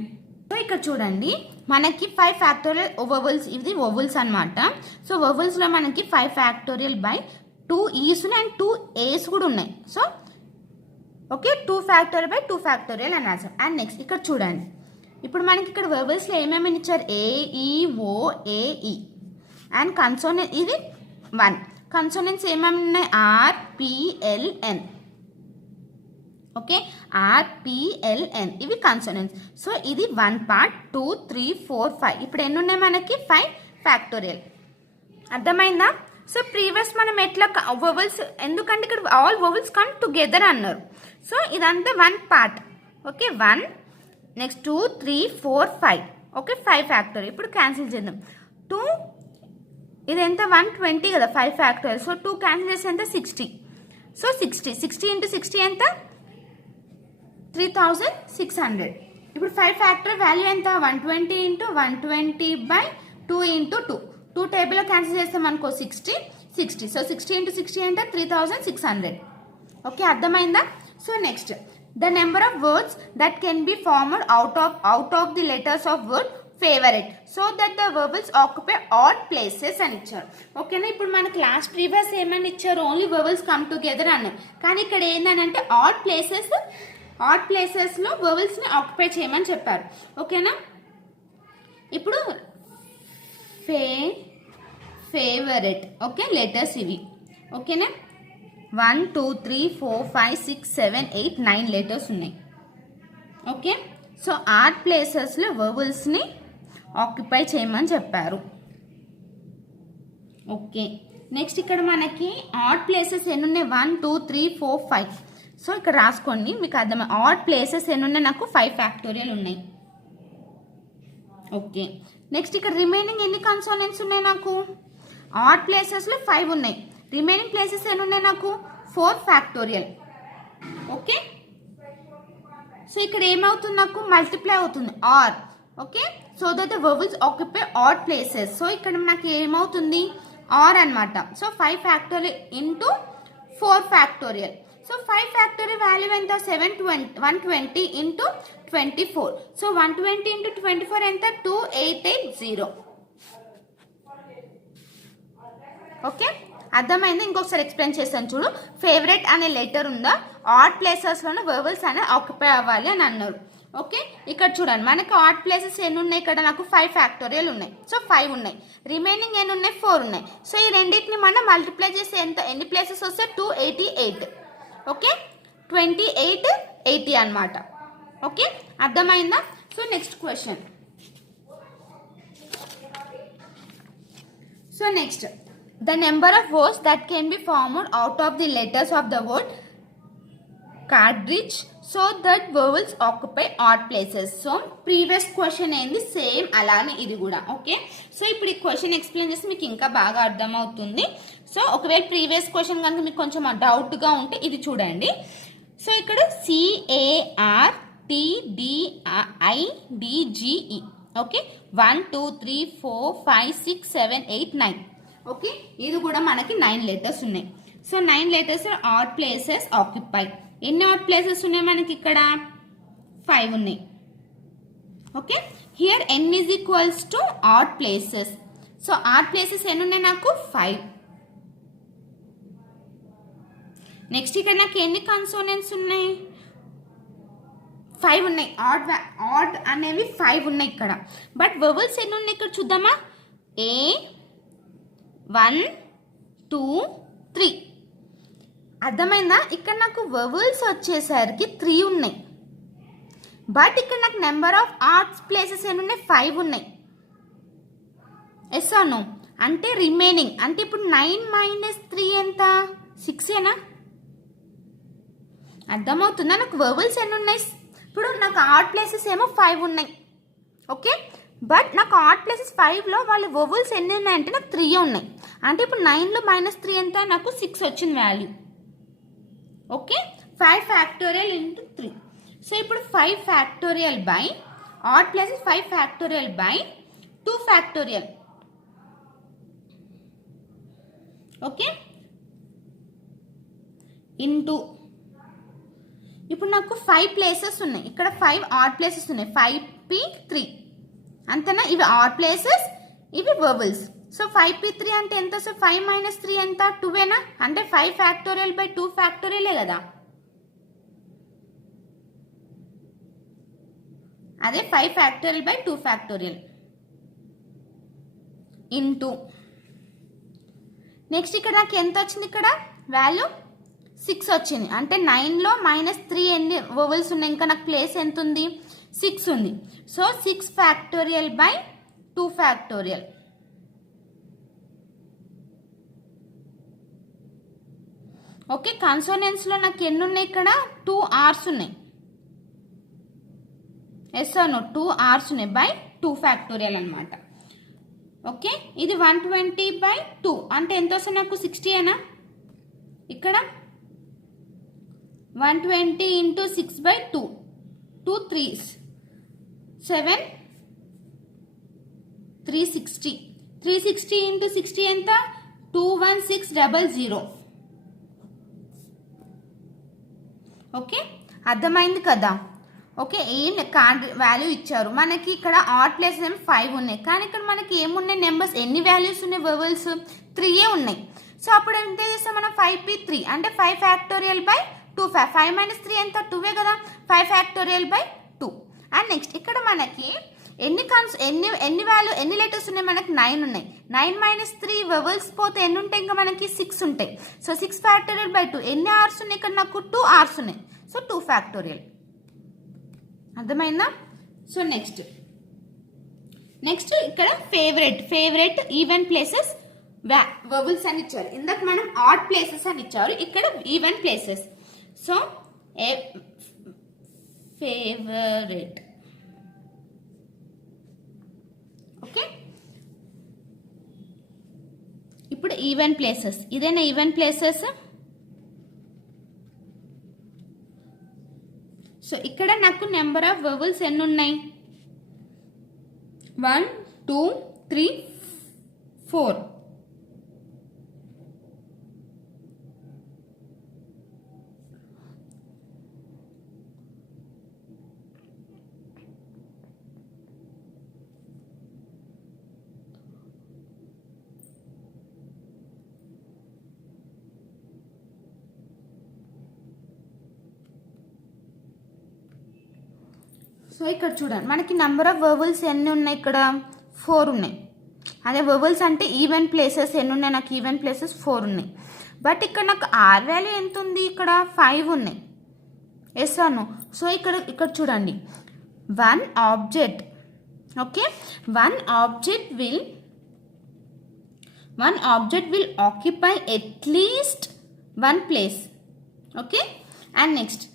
సో ఇక్కడ చూడండి మనకి 5 ఫ్యాక్టోరియల్ వొవెల్స్ ఇది వొవెల్స్ అన్నమాట సో వొవెల్స్ లో మనకి 5 factorial by 2 E's and 2 A's కూడా ఉన్నాయి. So okay 2 factorial by 2 factorial అని రాసాం. అండ్ నెక్స్ట్ ఇక్కడ చూడండి, ఇప్పుడు మనకి ఇక్కడ వెర్బల్స్లో ఏమేమి ఇచ్చారు, ఏ ఈ ఓ ఏ ఈ. అండ్ కన్సోనెంట్ ఇది 1. కన్సోనెంట్స్ ఏమేమి ఉన్నాయి, ఆర్ పిఎల్ఎన్. ఓకే ఆర్పిఎల్ఎన్ ఇవి కన్సోనెంట్స్. సో ఇది 1 పార్ట్, 2 3 4 5. ఇప్పుడు ఎన్ని ఉన్నాయి మనకి, 5 ఫ్యాక్టోరియల్. అర్థమైందా? సో ప్రీవియస్ మనం ఎట్లా వొవెల్స్, ఎందుకంటే ఇక్కడ ఆల్ వొవెల్స్ కమ్ టుగెదర్ అన్నారు. సో ఇదంతా 1 part. Okay 1 next 2 3 4 5. Okay 5 factorial. ఇప్పుడు క్యాన్సిల్ చేద్దాం. 2 ఇది ఎంత 120 కదా 5 ఫ్యాక్టోరియల్. సో 2 క్యాన్సిల్ చేస్తే ఎంత 60. సో 60 ఇంటూ 60 ఎంత 3600. ఇప్పుడు 5 ఫ్యాక్టర్ వాల్యూ ఎంత 120 ఇంటూ 120 బై 2 ఇంటూ 2 టేబుల్లో క్యాన్సిల్ చేస్తే మనకు 60. సో 60 ఇంటూ 60 అంటే 3600. ఓకే అర్థమైందా? So next the number of words that can be formed out of the letters of word favourite so that the vowels occupy odd places అని ఇచ్చారు. ఓకేనా? ఇప్పుడు మనకి లాస్ట్ ప్రీవియస్ ఏమని ఇచ్చారు, ఓన్లీ వర్బల్స్ కమ్ టుగెదర్ అన్నారు. కానీ ఇక్కడ ఏంటంటే ఆడ్ ప్లేసెస్లో వర్బల్స్ని ఆక్యుపై చేయమని చెప్పారు. ఓకేనా? ఇప్పుడు ఫేవరెట్ ఓకే లెటర్స్ ఇవి. ఓకేనా? 1 2 3 4 5 6 7 8 9 లెటర్స్ ఉన్నాయి. ఓకే సో ఆడ్ ప్లేసెస్లో వర్బల్స్ని ఆక్యుపై చేయమని చెప్పారు. ఓకే నెక్స్ట్ ఇక్కడ మనకి ఆడ్ ప్లేసెస్ ఎన్ని ఉన్నాయి, 1 2 3 4 5. సో ఇక్కడ రాసుకోండి మీకు అర్థం. ఆడ్ ప్లేసెస్ ఎన్ని ఉన్నాయి, నాకు 5 ఫ్యాక్టోరియల్ ఉన్నాయి. ఓకే నెక్స్ట్ ఇక్కడ రిమైనింగ్ ఎన్ని కన్సోనెంట్స్ ఉన్నాయి, నాకు ఆడ్ ప్లేసెస్లో 5 ఉన్నాయి. రిమైనింగ్ ప్లేసెస్ ఎన్ని ఉన్నాయి, నాకు 4 ఫ్యాక్టోరియల్. ఓకే సో ఇక్కడ ఏమవుతుంది, నాకు మల్టిప్లై అవుతుంది R. Okay so that the vowels occupy odd places. So ఇక్కడ నాకు ఏమవుతుంది ఆర్ అనమాట. So 5 factorial into 4 factorial. So 5 factorial value ఎంత 120 ఇంటూ 24. సో 120 ఇంటూ 24 ఎంత 2880. ఓకే అర్థమైంది? ఇంకొకసారి ఎక్స్ప్లెయిన్ చేస్తాను చూడు. ఫేవరెట్ అనే లెటర్ ఉందా, ఆడ్ ప్లేసెస్లోనే వర్బల్స్ అనేది ఆక్యుపై అవ్వాలి అని అన్నారు. ఓకే ఇక్కడ చూడండి మనకి ఆడ్ ప్లేసెస్ ఎన్ని ఉన్నాయి, ఇక్కడ నాకు 5 ఫ్యాక్టోరియల్ ఉన్నాయి. సో 5 ఉన్నాయి. రిమైనింగ్ ఎన్ని ఉన్నాయి, 4 ఉన్నాయి. సో ఈ రెండింటిని మనం మల్టిప్లై చేసి ఎన్ని ప్లేసెస్ వస్తే 288. ఓకే 2880 అనమాట. ఓకే అర్థమైందా? So next question. So next the number of words that can be formed out of the letters of the word cartridge so that vowels occupy odd places. So previous question ఏంది same అలానే ఇది కూడా. Okay so ఇప్పుడు ఈ question explain చేసి మీకు ఇంకా బాగా అర్థమవుతుంది. సో ఒకవేళ ప్రీవియస్ క్వశ్చన్ కనుక మీకు కొంచెం డౌట్గా ఉంటే ఇది చూడండి. సో ఇక్కడ CARTDIDGE. ఓకే 1 2 3 4 5 6 7 8 9. ఓకే ఇది కూడా మనకి 9 లెటర్స్ ఉన్నాయి. So 9 letters odd places occupy. ఎన్ని ఆడ్ ప్లేసెస్ ఉన్నాయి మనకి ఇక్కడ 5 ఉన్నాయి. Okay here n is equals to add places. So odd places ఎన్ని ఉన్నాయి, నాకు 5. నెక్స్ట్ ఇక్కడ నాకు ఎన్ని కన్సోనెంట్స్ ఉన్నాయి, 5 ఉన్నాయి. ఆడ్ అనేవి 5 ఉన్నాయి ఇక్కడ. బట్ వొవెల్స్ ఎన్ని ఉన్నాయి ఇక్కడ చూద్దామా, A 1 2 3. అర్థమైందా? ఇక్కడ నాకు వొవెల్స్ వచ్చేసరికి 3 ఉన్నాయి. బట్ ఇక్కడ నాకు నెంబర్ ఆఫ్ ఆర్ట్స్ ప్లేసెస్ ఎన్ని ఉన్నాయి, 5 ఉన్నాయి. Yes or no? అంటే రిమైనింగ్ అంటే ఇప్పుడు 9 - 3 ఎంత 6ఏనా? అర్థమవుతుందా? నాకు వొవెల్స్ ఎన్ని ఉన్నాయి, ఇప్పుడు నాకు ఆడ్ ప్లేసెస్ ఏమో 5 ఉన్నాయి. ఓకే బట్ నాకు ఆడ్ ప్లేసెస్ 5లో వాళ్ళ వొవెల్స్ ఎన్ని ఉన్నాయంటే నాకు 3 ఉన్నాయి. అంటే ఇప్పుడు 9లో -3 ఎంత, నాకు 6 వచ్చింది value. Okay 5 factorial into 3. So ఇప్పుడు 5 factorial by odd places 5 factorial by 2 factorial. Okay into ఇప్పుడు నాకు 5 ప్లేసెస్ ఉన్నాయి. ఇక్కడ 5 ఆడ్ ప్లేసెస్ ఉన్నాయి. 5p 3 అంతేనా? ఇవి ఆడ్ ప్లేసెస్, ఇవి వొవెల్స్. సో 5p3 అంటే ఎంత? సో 5 మైనస్ 3 ఎంత? 2ఏనా? అంటే 5 ఫ్యాక్టోరియల్ బై 2 ఫ్యాక్టోరియలే కదా. అదే 5 factorial by 2 factorial into next ఇక్కడ నాకు ఎంత వచ్చింది? ఇక్కడ వాల్యూ 6 వచ్చింది. అంటే 9లో -3 ఎన్ని వోవెల్స్ ఉన్నాయి? ఇంకా నాకు ప్లేస్ ఎంత ఉంది? 6 ఉంది. So 6 factorial by 2 factorial. Okay, కన్సోనెంట్స్లో నాకు ఎన్ని ఉన్నాయి? ఇక్కడ 2 R's ఉన్నాయి. ఎస్ నో 2 R's ఉన్నాయి బై 2 ఫ్యాక్టోరియల్ అనమాట. ఓకే, ఇది 120 బై 2 అంటే ఎంత వస్తుంది నాకు? 60 ఏనా? ఇక్కడ 120 ఇంటూ 6 బై 2, 2 3s 7, 360. 360 ఇంటూ 60 ఎంత? 21600. ఓకే, అర్థమైంది కదా. ఓకే, ఏం వాల్యూ ఇచ్చారు మనకి. ఇక్కడ ఆడ్ ప్లేసెస్ ఏమో 5 ఉన్నాయి, కానీ ఇక్కడ మనకి ఏమున్నాయి నెంబర్స్? ఎన్ని వాల్యూస్ ఉన్నాయి? వోవెల్స్ 3 ఉన్నాయి. సో అప్పుడు ఎంత చేస్తాం మనం? 5p3 అంటే 5 ఫ్యాక్టోరియల్ బై 2. 5 మైనస్ 3 ఎంత? 2 కదా. 5 ఫ్యాక్టోరియల్ బై 2. అండ్ నెక్స్ట్ ఇక్కడ మనకి ఎన్ని వాల్యూ ఎన్ని లెటర్స్ ఉన్నాయి? మనకి 9 ఉన్నాయి. 9 మైనస్ 3 వోవెల్స్ పోతే ఎన్ని ఉంటాయి? ఇంకా మనకి 6 ఉంటాయి. సో 6 ఫ్యాక్టోరియల్ బై 2 ఎన్ని R's ఉన్నాయి? ఇక్కడ నాకు 2 R's ఉన్నాయి. So 2 factorial. అర్థమైందా? సో నెక్స్ట్ ఇక్కడ ఫేవరెట్ ఈవెన్ ప్లేసెస్ వోవెల్స్ అని ఇచ్చారు. ఇందాక మనం ఆడ్ ప్లేసెస్ అని ఇచ్చారు, ఇక్కడ even places. So favourite. Okay, ఇప్పుడు ఈవెన్ ప్లేసెస్. ఇదేనా ఈవెన్ ప్లేసెస్? సో ఇక్కడ నాకు నెంబర్ ఆఫ్ వోవెల్స్ ఎన్ని ఉన్నాయి? 1 2 3 4. సో ఇక్కడ చూడండి మనకి నెంబర్ ఆఫ్ వోవెల్స్ ఎన్ని ఉన్నాయి? ఇక్కడ 4 ఉన్నాయి. అదే వోవెల్స్ అంటే ఈవెన్ ప్లేసెస్ ఎన్ని ఉన్నాయి? నాకు ఈవెన్ ప్లేసెస్ 4 ఉన్నాయి. బట్ ఇక్కడ నాకు ఆర్ వాల్యూ ఎంత ఉంది? ఇక్కడ 5 ఉన్నాయి. ఎస్ అను. సో ఇక్కడ చూడండి, one object. Okay, one object will occupy at least 1 place. Okay, and next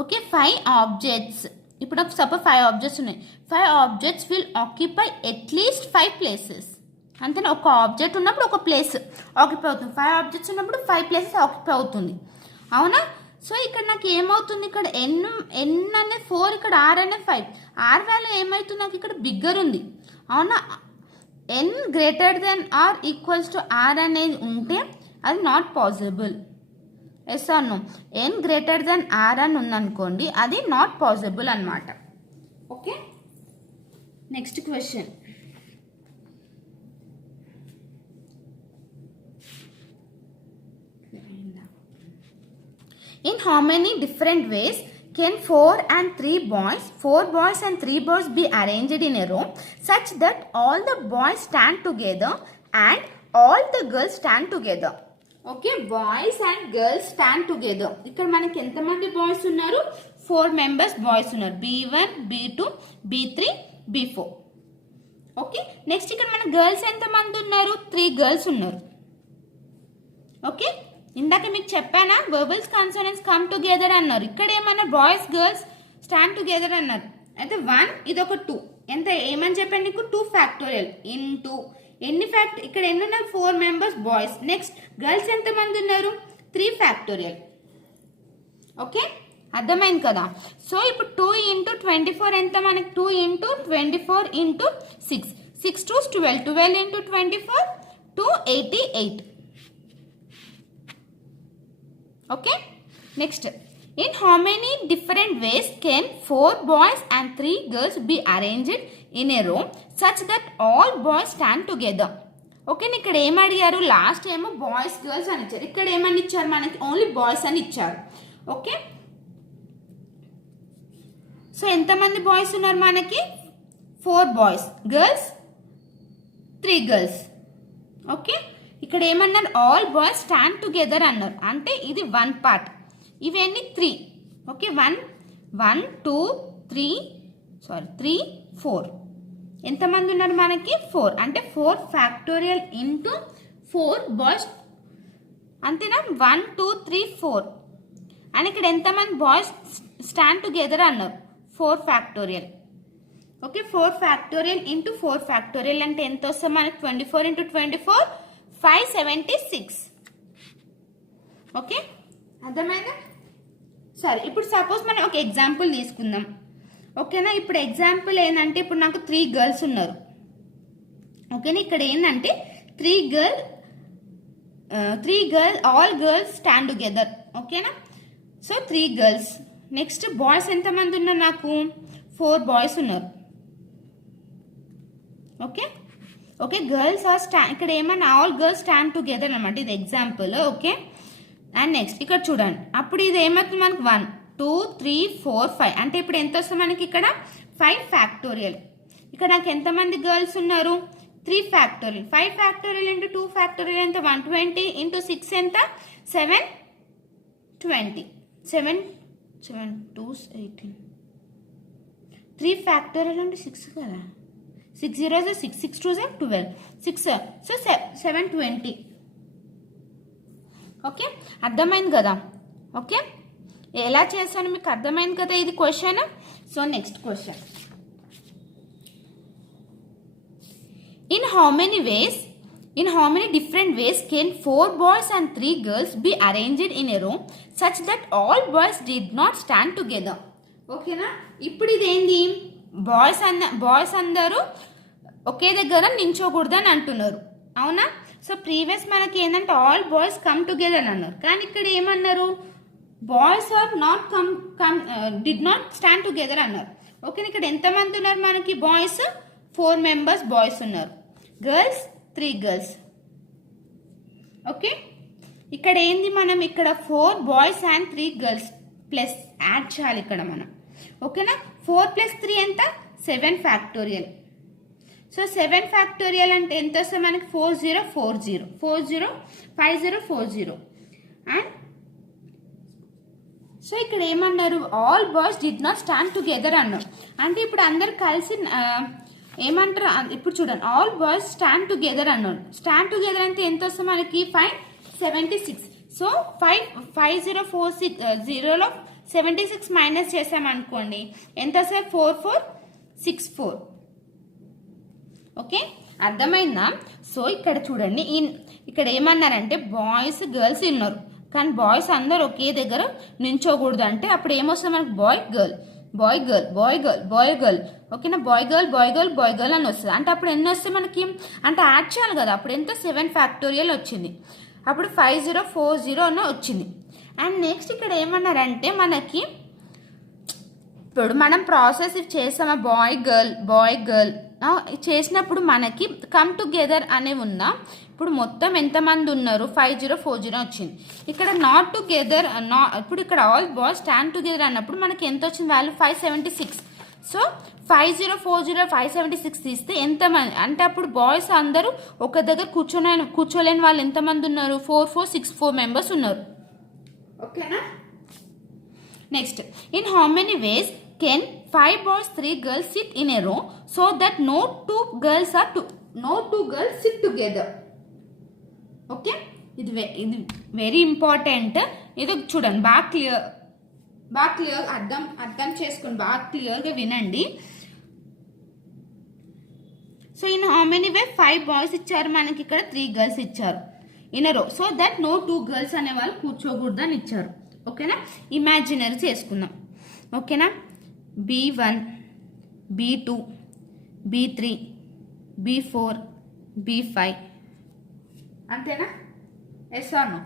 okay 5 objects. ఇప్పుడు నాకు సపోజ్ 5 ఆబ్జెక్ట్స్ ఉన్నాయి. 5 objects will occupy at least 5 places. అంతేనా? ఒక ఆబ్జెక్ట్ ఉన్నప్పుడు ఒక ప్లేస్ ఆక్యుపై అవుతుంది. 5 ఆబ్జెక్ట్స్ ఉన్నప్పుడు 5 ప్లేసెస్ ఆక్యుపై అవుతుంది. అవునా? సో ఇక్కడ నాకు ఏమవుతుంది? ఇక్కడ ఎన్ అనేది 4, ఇక్కడ ఆర్ అనేది 5. ఆర్ వాల్యూ ఏమవుతుంది? నాకు ఇక్కడ బిగ్గర్ ఉంది. అవునా? N greater than R equals to R అనేది ఉంటే అది not possible. Yes or no? N greater than R అని ఉందనుకోండి, అది నాట్ పాసిబుల్ అనమాట. Okay, next question. In how many different ways can 4 and 3 boys and 3 boys be arranged in a row such that all the boys stand together and all the girls stand together? Okay, boys and girls stand together. ఇక్కడ మనకి ఎంతమంది boys ఉన్నారు? 4 members boys ఉన్నారు. B1 B2 B3 B4. Okay, next ఇక్కడ మన girls ఎంతమంది ఉన్నారు? 3 girls ఉన్నారు. ఓకే, ఇందాక మీకు చెప్పానా వోవెల్స్ కాన్సోనెంట్స్ కమ్ టుగెదర్ అన్నారు. ఇక్కడ ఏమన్నా బాయ్స్ గర్ల్స్ స్టాండ్ టుగెదర్ అన్నారు. అయితే 1 ఇది ఒక 2 ఎంత ఏమని చెప్పాను నీకు? 2 ఫ్యాక్టోరియల్ ఇంటూ ఎన్ని ఇక్కడ ఎన్ని ఉన్నారు? 4 మెంబర్స్ బాయ్స్. నెక్స్ట్ గర్ల్స్ ఎంతమంది ఉన్నారు? 3 ఫ్యాక్టోరియల్. ఓకే, అర్థమైంది కదా. సో ఇప్పుడు 2 ఇంటూ 24 ఎంత మనకి? 2 into 24 into 6, 6 2 12, 12 into 24 288. Okay, next In how many different ways can 4 boys and 3 girls be arranged in a row such that all boys stand together? Okay, ఇక్కడ ఏం అడిగారు? లాస్ట్ ఏమో boys girls అని ఇచ్చారు, ఇక్కడ ఏమని ఇచ్చారు మనకి? ఓన్లీ బాయ్స్ అని ఇచ్చారు. ఓకే, సో ఎంతమంది బాయ్స్ ఉన్నారు మనకి? 4 బాయ్స్, గర్ల్స్ 3 గర్ల్స్. ఓకే, ఇక్కడ ఏమన్నారు? ఆల్ బాయ్స్ స్టాండ్ టుగెదర్ అన్నారు, అంటే ఇది 1 పార్ట్. ఇవన్నీ 3. ఓకే, 1 2 3 4. ఎంతమంది ఉన్నారు మనకి? 4. అంటే 4 ఫ్యాక్టోరియల్ ఇంటూ 4 బాయ్స్, అంతేనా? 1 2 3 4. అని ఇక్కడ ఎంతమంది బాయ్స్ స్టాండ్ టుగెదర్ అన్నారు? 4 factorial. Okay, 4 factorial into 4 factorial అంటే ఎంత వస్తుంది మనకి? 24 ఇంటూ 24 576. ఓకే, అర్థమైందా? సరే, ఇప్పుడు సపోజ్ మనం ఒక ఎగ్జాంపుల్ తీసుకుందాం. ఓకేనా, ఇప్పుడు ఎగ్జాంపుల్ ఏంటంటే ఇప్పుడు నాకు 3 గర్ల్స్ ఉన్నారు. ఓకేనా, ఇక్కడ ఏంటంటే 3 girl all girls stand together. ఓకేనా, సో 3 గర్ల్స్. నెక్స్ట్ బాయ్స్ ఎంతమంది ఉన్నారు నాకు? 4 బాయ్స్ ఉన్నారు. ఓకే ఓకే, గర్ల్స్ ఆర్ ఇక్కడ ఏమన్నా ఆల్ గర్ల్స్ స్టాండ్ టుగెదర్ అనమాట, ఇది ఎగ్జాంపుల్. ఓకే, అండ్ నెక్స్ట్ ఇక్కడ చూడండి, అప్పుడు ఇది ఏమవుతుంది మనకు? 1 2 3 4 5. అంటే ఇప్పుడు ఎంత వస్తుంది మనకి? ఇక్కడ 5 ఫ్యాక్టోరియల్. ఇక్కడ నాకు ఎంతమంది గర్ల్స్ ఉన్నారు? 3 ఫ్యాక్టోరియల్. 5 ఫ్యాక్టోరియల్ ఇంటూ 2 ఫ్యాక్టోరియల్ ఎంత? 120 ఇంటూ 6 ఎంత? 720. 7 2 18. 3 ఫ్యాక్టోరియల్ అంటే 6 కదా, 6 0 6 6 2 12 6, సో 720. ఓకే, అర్థమైంది కదా? ఓకే, ఎలా చేశాను మీకు అర్థమైంది కదా ఇది question. So next question, in how many different ways can 4 boys and 3 girls be arranged in a row such that all boys did not stand together? ఓకేనా, ఇప్పుడు ఇదేంది? బాయ్స్ అందరూ ఒకే దగ్గర నించోకూడదని అంటున్నారు, అవునా? సో ప్రీవియస్ మనకి ఏంటంటే ఆల్ బాయ్స్ కమ్ టుగెదర్ అన్నారు, కానీ ఇక్కడ ఏమన్నారు? Boys are not did not stand together అన్నారు. ఓకే, ఇక్కడ ఎంతమంది ఉన్నారు మనకి? బాయ్స్ 4 మెంబర్స్ బాయ్స్ ఉన్నారు, గర్ల్స్ 3 గర్ల్స్. ఓకే, ఇక్కడ ఏంది? మనం ఇక్కడ 4 boys and 3 girls plus add చేయాలి ఇక్కడ మనం. ఓకేనా, 4 + 3 ఎంత? 7 ఫ్యాక్టోరియల్. సో 7 ఫ్యాక్టోరియల్ అంటే ఎంత వస్తుంది మనకి? 4040 5040. అండ్ సో ఇక్కడ ఏమన్నారు? All boys did not stand together అన్నారు, అంటే ఇప్పుడు అందరు కలిసి ఏమంటారు? ఇప్పుడు చూడండి, ఆల్ బాయ్స్ స్టాండ్ టుగెదర్ అన్నారు. స్టాండ్ టుగెదర్ అంటే ఎంత వస్తుంది మనకి? 576. సో 5040లో 76 మైనస్ చేసామనుకోండి, ఎంత వస్తుంది? 4464. ఓకే, అర్థమైందా? సో ఇక్కడ చూడండి, ఇక్కడ ఏమన్నారంటే బాయ్స్ గర్ల్స్ ఉన్నారు, కానీ బాయ్స్ అందరు ఒకే దగ్గర నించోకూడదు. అంటే అప్పుడు ఏమొస్తుంది మనకి? Boy girl boy girl boy girl boy girl. ఓకేనా, boy girl boy girl boy girl అని వస్తుంది. అంటే అప్పుడు ఎన్ని వస్తాయి మనకి? అంటే యాడ్ చేయాలి కదా, అప్పుడు ఎంత? 7 ఫ్యాక్టోరియల్ వచ్చింది, అప్పుడు 5040 అని వచ్చింది. అండ్ నెక్స్ట్ ఇక్కడ ఏమన్నారంటే మనకి ఇప్పుడు మనం ప్రాసెస్ చేసామా? బాయ్ గర్ల్ చేసినప్పుడు మనకి కమ్ టుగెదర్ అనేవి ఉందా? ఇప్పుడు మొత్తం ఎంతమంది ఉన్నారు? 5040 వచ్చింది. ఇక్కడ నాట్ టుగెదర్, ఇప్పుడు ఇక్కడ ఆల్ బాయ్స్ స్టాండ్ టుగెదర్ అన్నప్పుడు మనకి ఎంత వచ్చింది వాల్యూ? 576. సో 5040 576 తీస్తే ఎంతమంది? అంటే అప్పుడు బాయ్స్ అందరూ ఒక దగ్గర కూర్చోలేని వాళ్ళు ఎంతమంది ఉన్నారు? 4464 మెంబర్స్ ఉన్నారు. ఓకేనా, next, in how many ways can 5 boys 3 girls sit in a row so that no two girls sit together? Okay, ఇది వెరీ ఇంపార్టెంట్. ఇది చూడండి, బాగా క్లియర్ అర్థం చేసుకుని బాగా క్లియర్గా వినండి. So in how many way 5 boys ఇచ్చారు మనకి, ఇక్కడ 3 గర్ల్స్ ఇచ్చారు in a row so that no 2 girls అనే వాళ్ళు కూర్చోకూడదు అని ఇచ్చారు. ఓకేనా, ఇమాజినరీ చేసుకుందాం. ఓకేనా, B1 B2 B3 B4 B5 అంతేనా? Yes or no?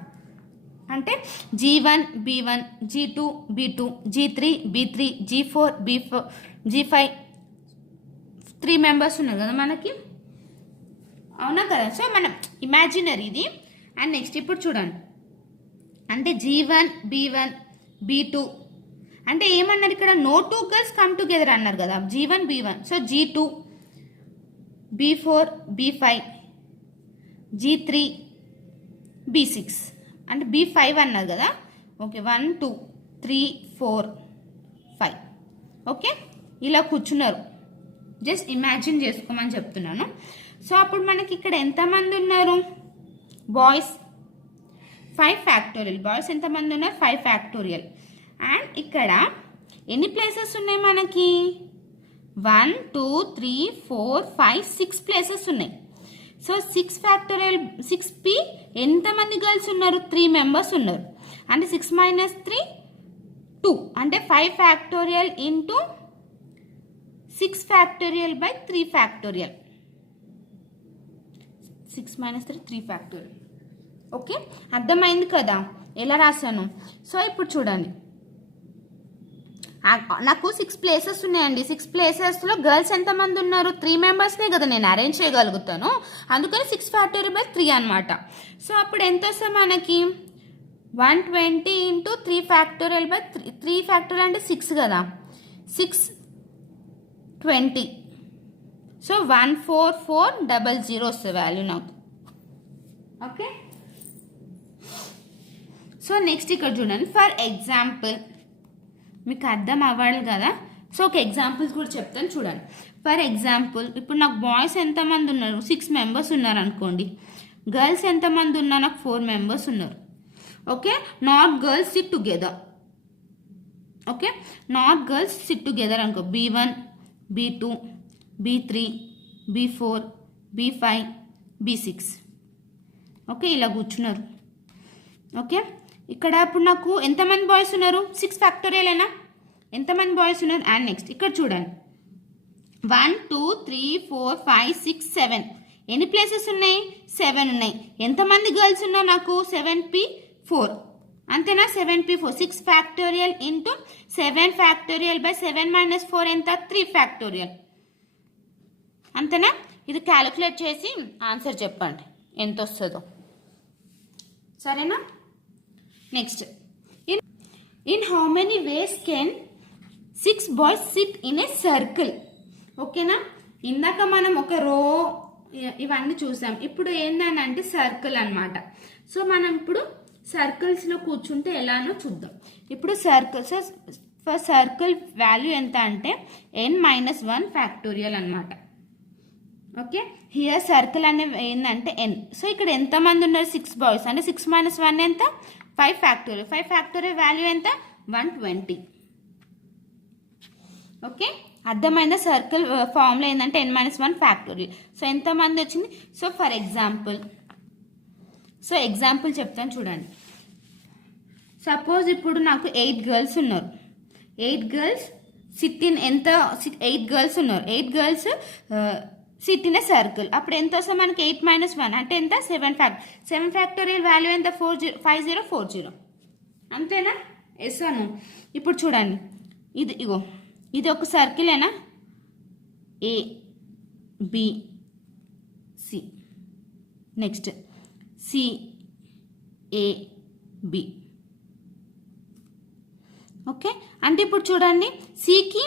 అంటే G1 B1 G2 B2 G3 B3 G4 B4 G5 3 members ఉన్నారు కదా మనకి, అవునా కదా. సో మనం ఇమాజినరీ ఇది. అండ్ నెక్స్ట్ ఇప్పుడు చూడండి, అంటే G1 B1 B2 అంటే ఏమన్నారు ఇక్కడ, no two girls come together అన్నారు కదా, G1 B1. So G2 B4 B5 G3 B6 అంటే B5 అన్నారు కదా. ఓకే 1 2 3 4 5 ఓకే ఇలా కూర్చున్నారు. జస్ట్ ఇమాజిన్ చేసుకోమని చెప్తున్నాను. సో అప్పుడు మనకి ఇక్కడ ఎంతమంది ఉన్నారు, బాయ్స్ 5 ఫ్యాక్టోరియల్. బాయ్స్ ఎంతమంది ఉన్నారు, 5 ఫ్యాక్టోరియల్. అండ్ ఇక్కడ ఎన్ని ప్లేసెస్ ఉన్నాయి మనకి, 1 2 3 4 5 6 ప్లేసెస్ ఉన్నాయి. సో 6 ఫ్యాక్టోరియల్ 6p ఎంతమంది గర్ల్స్ ఉన్నారు, 3 మెంబర్స్ ఉన్నారు. అంటే 6 మైనస్ 3 2 అంటే 5 factorial into 6 factorial by 3 factorial. 6 minus 3 3 factorial. Okay అర్థమైంది కదా ఎలా రాశాను. సో ఇప్పుడు చూడండి, నాకు 6 ప్లేసెస్ ఉన్నాయండి. 6 ప్లేసెస్లో గర్ల్స్ ఎంతమంది ఉన్నారు, 3 మెంబర్స్నే కదా నేను అరేంజ్ చేయగలుగుతాను. అందుకని 6 ఫ్యాక్టోరియల్ బై 3 అనమాట. సో అప్పుడు ఎంత వస్తుంది మనకి, 120 ఇంటూ 3 ఫ్యాక్టోరియల్ బై 3 ఫ్యాక్టోరియల్ అంటే 6 కదా, 6 20. సో 14400 వస్తుంది వాల్యూ నాకు. ఓకే సో నెక్స్ట్ ఇక్కడ చూడండి, ఫర్ ఎగ్జాంపుల్ మీకు అర్థం అవ్వాలి కదా. సో ఒక ఎగ్జాంపుల్స్ కూడా చెప్తాను చూడండి. ఫర్ ఎగ్జాంపుల్ ఇప్పుడు నాకు బాయ్స్ ఎంతమంది ఉన్నారు, 6 మెంబర్స్ ఉన్నారు అనుకోండి. గర్ల్స్ ఎంతమంది ఉన్నారు, నాకు 4 మెంబర్స్ ఉన్నారు. Okay not girls SIT together. Okay not girls SIT together అనుకో, B1 B2 B3 B4 B5 B6 okay ఇలా కూర్చున్నారు. ఓకే ఇక్కడ ఇప్పుడు నాకు ఎంతమంది బాయ్స్ ఉన్నారు, 6 ఫ్యాక్టోరియల్ అయినా ఎంతమంది బాయ్స్ ఉన్నారు. అండ్ నెక్స్ట్ ఇక్కడ చూడండి, 1 2 3 4 5 6 7 ఎన్ని ప్లేసెస్ ఉన్నాయి, 7 ఉన్నాయి. ఎంతమంది గర్ల్స్ ఉన్నారు నాకు, 7p4 అంతేనా, 7p4 6 factorial into 7 factorial by 7 minus 4 ఎంత, 3 ఫ్యాక్టోరియల్ అంతేనా. ఇది క్యాలిక్యులేట్ చేసి ఆన్సర్ చెప్పండి ఎంత వస్తుందో, సరేనా. Next in how many ways can 6 boys SIT in a circle. ఓకేనా ఇందాక మనం ఒక రో ఇవన్నీ చూసాం. ఇప్పుడు ఏంటంటే సర్కిల్ అనమాట. సో మనం ఇప్పుడు సర్కిల్స్లో కూర్చుంటే ఎలానో చూద్దాం. ఇప్పుడు సర్కిల్స్ ఫర్ సర్కిల్ వాల్యూ ఎంత అంటే n-1 ఫ్యాక్టోరియల్ అనమాట. ఓకే హియర్ సర్కిల్ అనేవి ఏంటంటే n. సో ఇక్కడ ఎంతమంది ఉన్నారు, 6 బాయ్స్ అంటే 6 మైనస్ 1 ఎంత, 5 ఫ్యాక్టోరియల్. 5 ఫ్యాక్టోరియల్ వాల్యూ ఎంత, 120. ఓకే అర్థమైందా, సర్కిల్ ఫార్ములా ఏంటంటే n-1 ఫ్యాక్టోరియల్. సో ఎంతమంది వచ్చింది. సో ఫర్ ఎగ్జాంపుల్ చెప్తాను చూడండి. సపోజ్ ఇప్పుడు నాకు 8 గర్ల్స్ ఉన్నారు. 8 గర్ల్స్ సిట్ ఇన్ ఎంత, 8 గర్ల్స్ ఉన్నారు. 8 girls sit in a circle. అప్పుడు ఎంత వస్తుంది మనకి, 8-1 అంటే ఎంత, 7 ఫ్యాక్టోరియల్ వాల్యూ ఎంత, 5040 అంతేనా. ఎస్ అను. ఇప్పుడు చూడండి ఇది ఒక సర్కిలేనా, ABC. Next CAB. ఓకే అంటే ఇప్పుడు చూడండి, సికి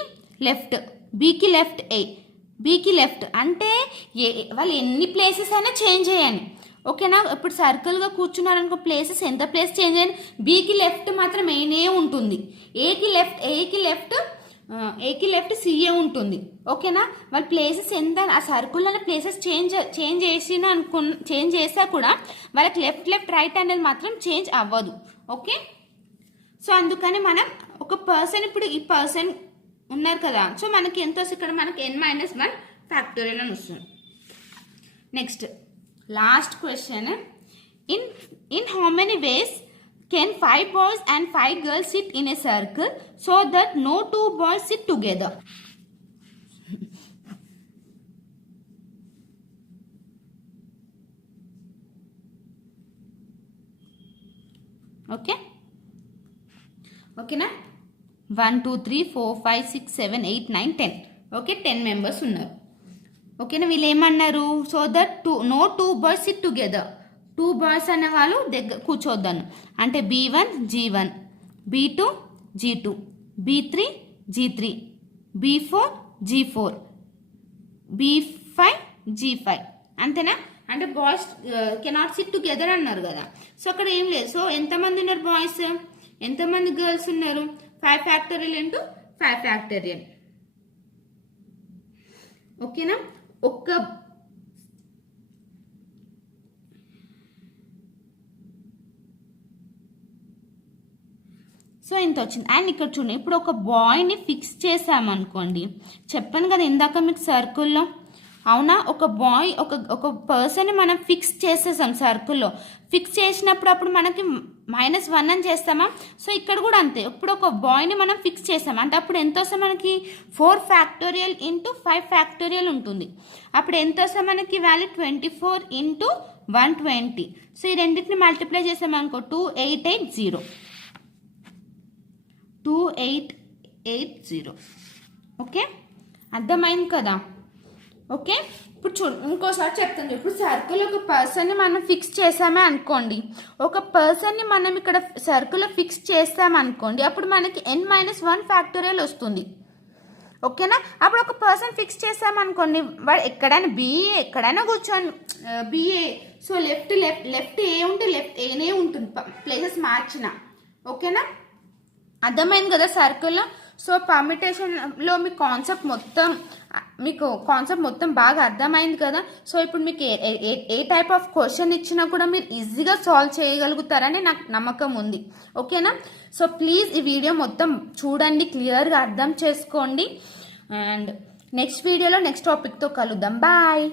లెఫ్ట్, బికి లెఫ్ట్, బికి లెఫ్ట్ అంటే వాళ్ళు ఎన్ని ప్లేసెస్ అయినా చేంజ్ చేయండి. ఓకేనా ఇప్పుడు సర్కిల్గా కూర్చున్నారనుకో, ప్లేసెస్ ఎంత ప్లేస్ చేంజ్ అయ్యింది, బికి లెఫ్ట్ మాత్రం ఏనే ఉంటుంది, ఏకి లెఫ్ట్ సిఏ ఉంటుంది. ఓకేనా వాళ్ళ ప్లేసెస్ ఎంత ఆ సర్కిల్లోనే ప్లేసెస్ చేంజ్ చేసా కూడా వాళ్ళకి లెఫ్ట్ రైట్ అనేది మాత్రం చేంజ్ అవ్వదు. ఓకే సో అందుకని మనం ఒక పర్సన్, ఇప్పుడు ఈ పర్సన్ ఉన్నారు కదా, సో మనకి ఎంత వస్తుంది ఇక్కడ, మనకి n-1 ఫ్యాక్టోరియల్ అని వస్తుంది. Next last question, in how many ways can 5 boys and 5 girls sit in a circle so that no 2 boys sit together. ఓకేనా 1 2 3 4 5 6 7 8 9 10 ఓకే 10 మెంబర్స్ ఉన్నారు. ఓకేనా వీళ్ళు ఏమన్నారు, so that no 2 boys sit together. 2 boys అనే వాళ్ళు దగ్గర కూర్చోద్దాను అంటే B1 G1, B2 G2, B3 G3, B4 G4, B5 G5 అంతేనా. అంటే బాయ్స్ కెనాట్ సిట్ టుగెదర్ అన్నారు కదా. సో అక్కడ ఏం లేదు. సో ఎంతమంది ఉన్నారు బాయ్స్, ఎంతమంది గర్ల్స్ ఉన్నారు, 5 ఫ్యాక్టోరియల్ ఇంటూ 5 ఫ్యాక్టోరియల్. ఓకేనా సో ఇంత వచ్చింది. అండ్ ఇక్కడ చూడండి, ఇప్పుడు ఒక బాయ్ని ఫిక్స్ చేసామనుకోండి, చెప్పాను కదా ఇందాక మీకు సర్కిల్లో, అవునా, ఒక బాయ్ ఒక పర్సన్ని మనం ఫిక్స్ చేసేసాం సర్కిల్లో. ఫిక్స్ చేసినప్పుడు అప్పుడు మనకి -1 అని చేస్తామా. సో ఇక్కడ కూడా అంతే, ఇప్పుడు ఒక బాయ్ని మనం ఫిక్స్ చేసాం అంటే అప్పుడు ఎంత వస్తే మనకి 4 ఫ్యాక్టోరియల్ ఇంటూ 5 ఫ్యాక్టోరియల్ ఉంటుంది. అప్పుడు ఎంత వస్తే మనకి వాల్యూ 24 ఇంటూ 120. సో ఈ రెండింటిని మల్టిప్లై చేసామనుకో 2880. 2880. ఓకే అర్థమైంది కదా. ఓకే ఇప్పుడు చూడు ఇంకోసారి చెప్తాను. ఇప్పుడు సర్కిల్ ఒక పర్సన్ని మనం ఫిక్స్ చేసామే అనుకోండి, ఒక పర్సన్ని మనం ఇక్కడ సర్కిల్లో ఫిక్స్ చేస్తామనుకోండి, అప్పుడు మనకి n-1 ఫ్యాక్టోరియల్ వస్తుంది. ఓకేనా. అప్పుడు ఒక పర్సన్ ఫిక్స్ చేసామనుకోండి, వాడు ఎక్కడైనా బిఏ ఎక్కడైనా కూర్చొని బిఏ, సో లెఫ్ట్ ఏ ఉంటే లెఫ్ట్ ఏనే ఉంటుంది ప్లేసెస్ మార్చిన. ఓకేనా అర్థమైంది కదా సర్కిల్లో. సో పర్మిటేషన్లో మీకు కాన్సెప్ట్ మొత్తం బాగా అర్థమైంది కదా. సో ఇప్పుడు మీకు ఏ టైప్ ఆఫ్ క్వశ్చన్ ఇచ్చినా కూడా మీరు ఈజీగా సాల్వ్ చేయగలుగుతారని నాకు నమ్మకం ఉంది. ఓకేనా. సో ప్లీజ్ ఈ వీడియో మొత్తం చూడండి, క్లియర్గా అర్థం చేసుకోండి. అండ్ నెక్స్ట్ వీడియోలో నెక్స్ట్ టాపిక్తో కలుద్దాం. బాయ్.